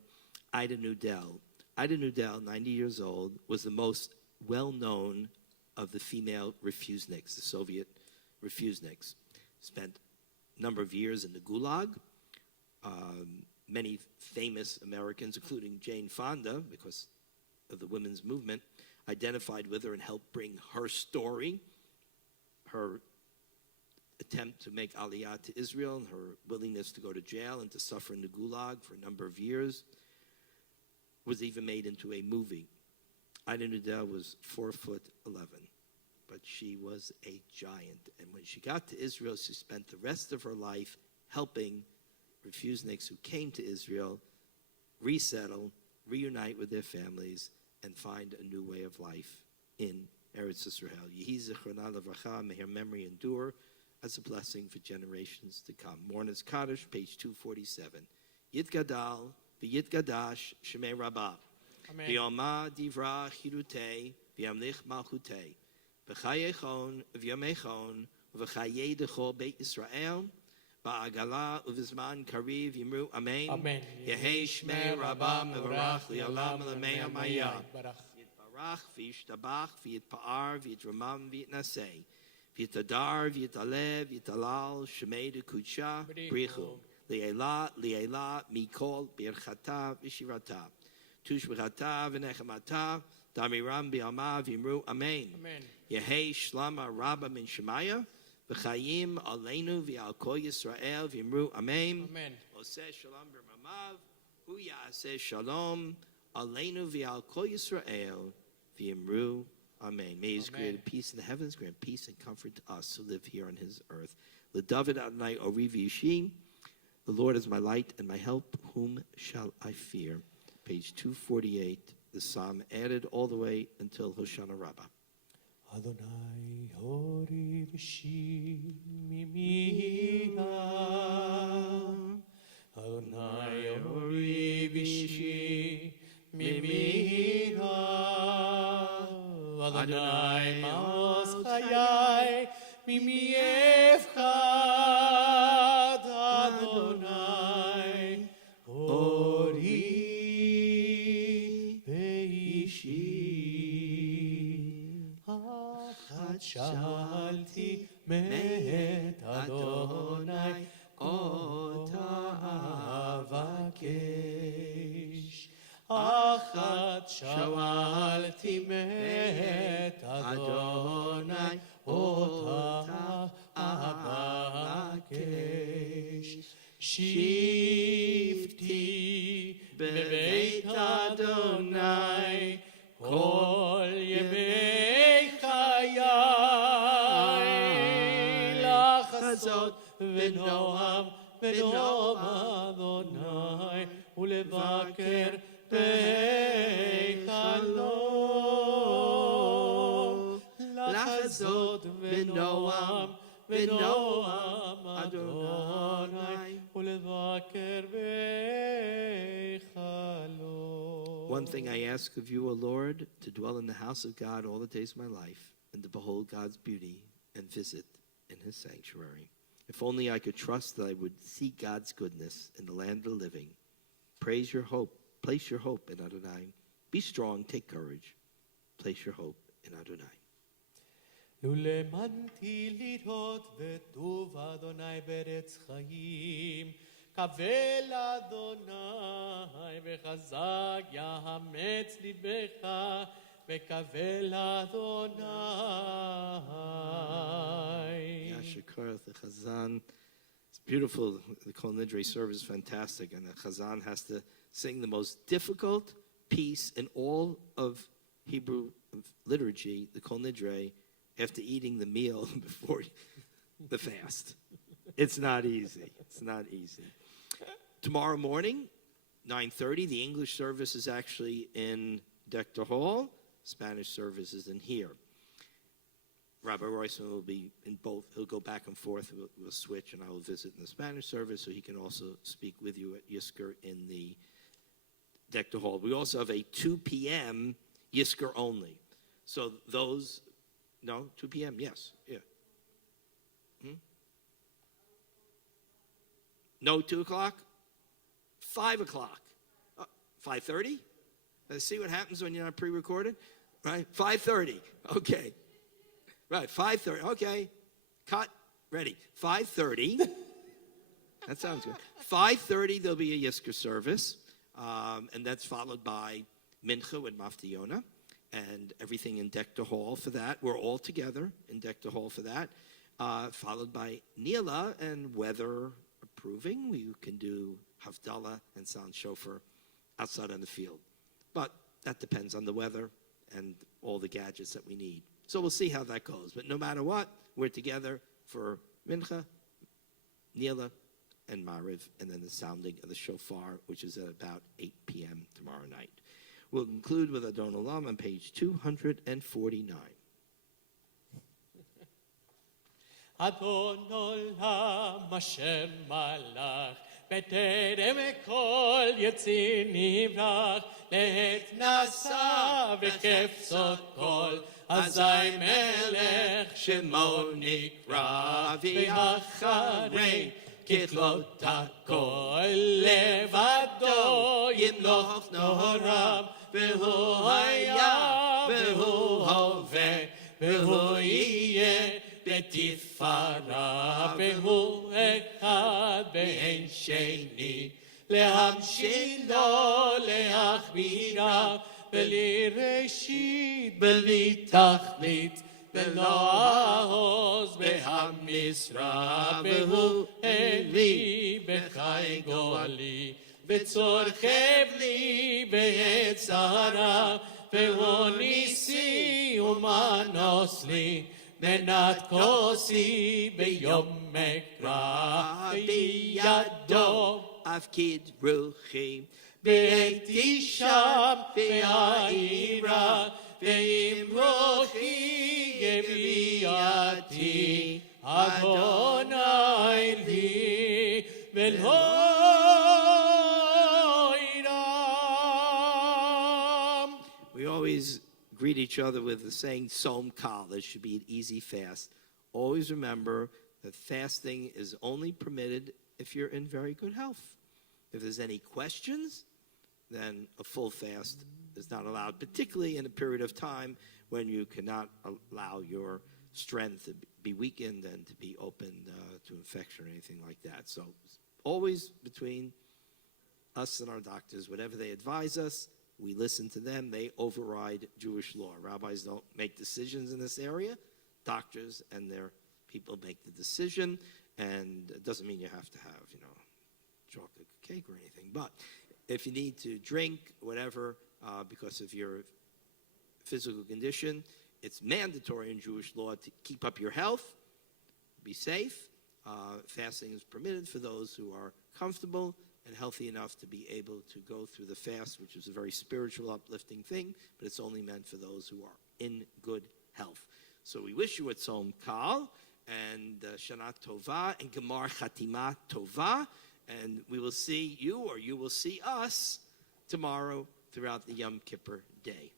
Ida Nudell. Ida Nudell, 90 years old, was the most well-known of the female refuseniks, the Soviet refuseniks. Spent a number of years in the Gulag. Many famous Americans, including Jane Fonda, because of the women's movement, identified with her and helped bring her story, her attempt to make Aliyah to Israel and her willingness to go to jail and to suffer in the Gulag for a number of years was even made into a movie. Ida Nudel was 4'11", but she was a giant. And when she got to Israel, she spent the rest of her life helping refuseniks who came to Israel resettle, reunite with their families, and find a new way of life in Eretz Yisrael. Yehi Zichrona Levracha, may her memory endure as a blessing for generations to come. Mourner's Kaddish, page 247. Yit Gadal, v'yit Shemei Rabbah. Amen. V'yoma divra chirutei, v'yamlich malchutei. V'chayechon, v'yomechon, v'chayei dechol Beit Yisrael, v'agala uvizman kariv yimru amen. Amen. Yehei Shmei Rabbah mevarach li'olam l'mei amaya. Barach. Yitbarach v'yishtabach v'yitpa'ar v'yitramam v'yitnasei. V'yitadar v'yitaleh v'yitalal Shmei dekudsha brichu. Li'ela mikol birchata v'shirata. Tushbechata v'nechemata damiram bi'ama v'yimru amen. Amen. Yehei Shlama Rabba min Shemaya v'chayim aleinu v'al kol Yisrael v'yimru amen. Amen. Oseh shalom b'mamav hu ya'aseh shalom aleinu v'al kol Yisrael v'yimru amen. May His Amen. created peace in the heavens grant peace and comfort to us who live here on His earth. L'David Adonai Ori v'Yishi. The Lord is my light and my help. Whom shall I fear? Page 248. The psalm added all the way until Hoshana Rabbah. Adonai hori v'shi mimina. Adonai hori v'shi mimina. Adonai ma'os chayai mimi efchad. Adonai hori v'shi. שאלתי מת אדוני אותה אבקש. אחת שאלתי מת אדוני אותה אבקש. שבתי בבית אדוני כל ימי לחזות ונועם אדוני ולבקר בהיכלו. לחזות ונועם אדוני ולבקר בהיכלו. One thing I ask of you, O Lord, to dwell in the house of God all the days of my life, and to behold God's beauty and visit in His sanctuary. If only I could trust that I would see God's goodness in the land of the living. Place your hope in Adonai. Be strong, take courage. Place your hope in Adonai. ולמנתי לראות וטוב אדוני בארץ חיים. קבל אדוני וחזק יאמץ ליבך וקבל אדוני. Yashikar, the Chazan. It's beautiful. The Kol Nidre service is fantastic. And the Chazan has to sing the most difficult piece in all of Hebrew liturgy, the Kol Nidre, after eating the meal before the fast. It's not easy. It's not easy. Tomorrow morning, 9:30, the English service is actually in Dector Hall. Spanish service is in here. Rabbi Roysman will be in both. He'll go back and forth. We'll switch, and I will visit in the Spanish service, so he can also speak with you at Yisker in the Dector Hall. We also have a 2 p.m. Yisker only. So those, no, 2 p.m., yes, yeah. No 2 o'clock? 5 o'clock. 5:30? Let's see what happens when you're not pre-recorded. Right? 5:30. Okay. Right, 5:30. Okay. Cut. Ready. 5:30. That sounds good. 5:30, there'll be a Yisker service. And that's followed by Mincha and Maftiyona. And everything in Dector Hall for that. We're all together in Dector Hall for that. followed by Nila, and weather approving, we can do Havdalah and sound shofar outside on the field. But that depends on the weather and all the gadgets that we need. So we'll see how that goes. But no matter what, we're together for Mincha, Nila, and Mariv, and then the sounding of the shofar, which is at about 8 p.m. tomorrow night. We'll conclude with Adon Olam on page 249. Adon Olam Asher Malach בטרם כל יציר נברח, לעת נשא וחפצות כל, אזי מלך שמו נקרא, ואחרי ככלות הכל, לבדו ימלוך נורם, והוא היה והוא הווה, והוא יהיה בתפארה, והוא אחד ואין שני, להמשילו, להכבירה, בלי ראשית, בלי תכלית, ולא העוז והמשרה, והוא אלי בחי גואלי, וצורכב לי בעת צרה, והוא ניסי ומנוס לי, מנת כוסי ביום מקרא, בידו אבקיד רוחי, והייתי שם והעירה, ועם רוחי גביעתי, אדוני לי ולא ירם. We always greet each other with the saying Som Kal. That should be an easy fast. Always remember that fasting is only permitted if you're in very good health. If there's any questions, then a full fast is not allowed, particularly in a period of time when you cannot allow your strength to be weakened and to be open to infection or anything like that. So always between us and our doctors, whatever they advise us, we listen to them. They override Jewish law. Rabbis don't make decisions in this area. Doctors and their people make the decision, and it doesn't mean you have to have, chocolate cake or anything. But if you need to drink, whatever, because of your physical condition, it's mandatory in Jewish law to keep up your health, be safe. Fasting is permitted for those who are comfortable and healthy enough to be able to go through the fast, which is a very spiritual, uplifting thing, but it's only meant for those who are in good health. So we wish you a Tzom Kal, and Shana Tova, and Gemar Chatima Tova, and we will see you, or you will see us, tomorrow throughout the Yom Kippur day.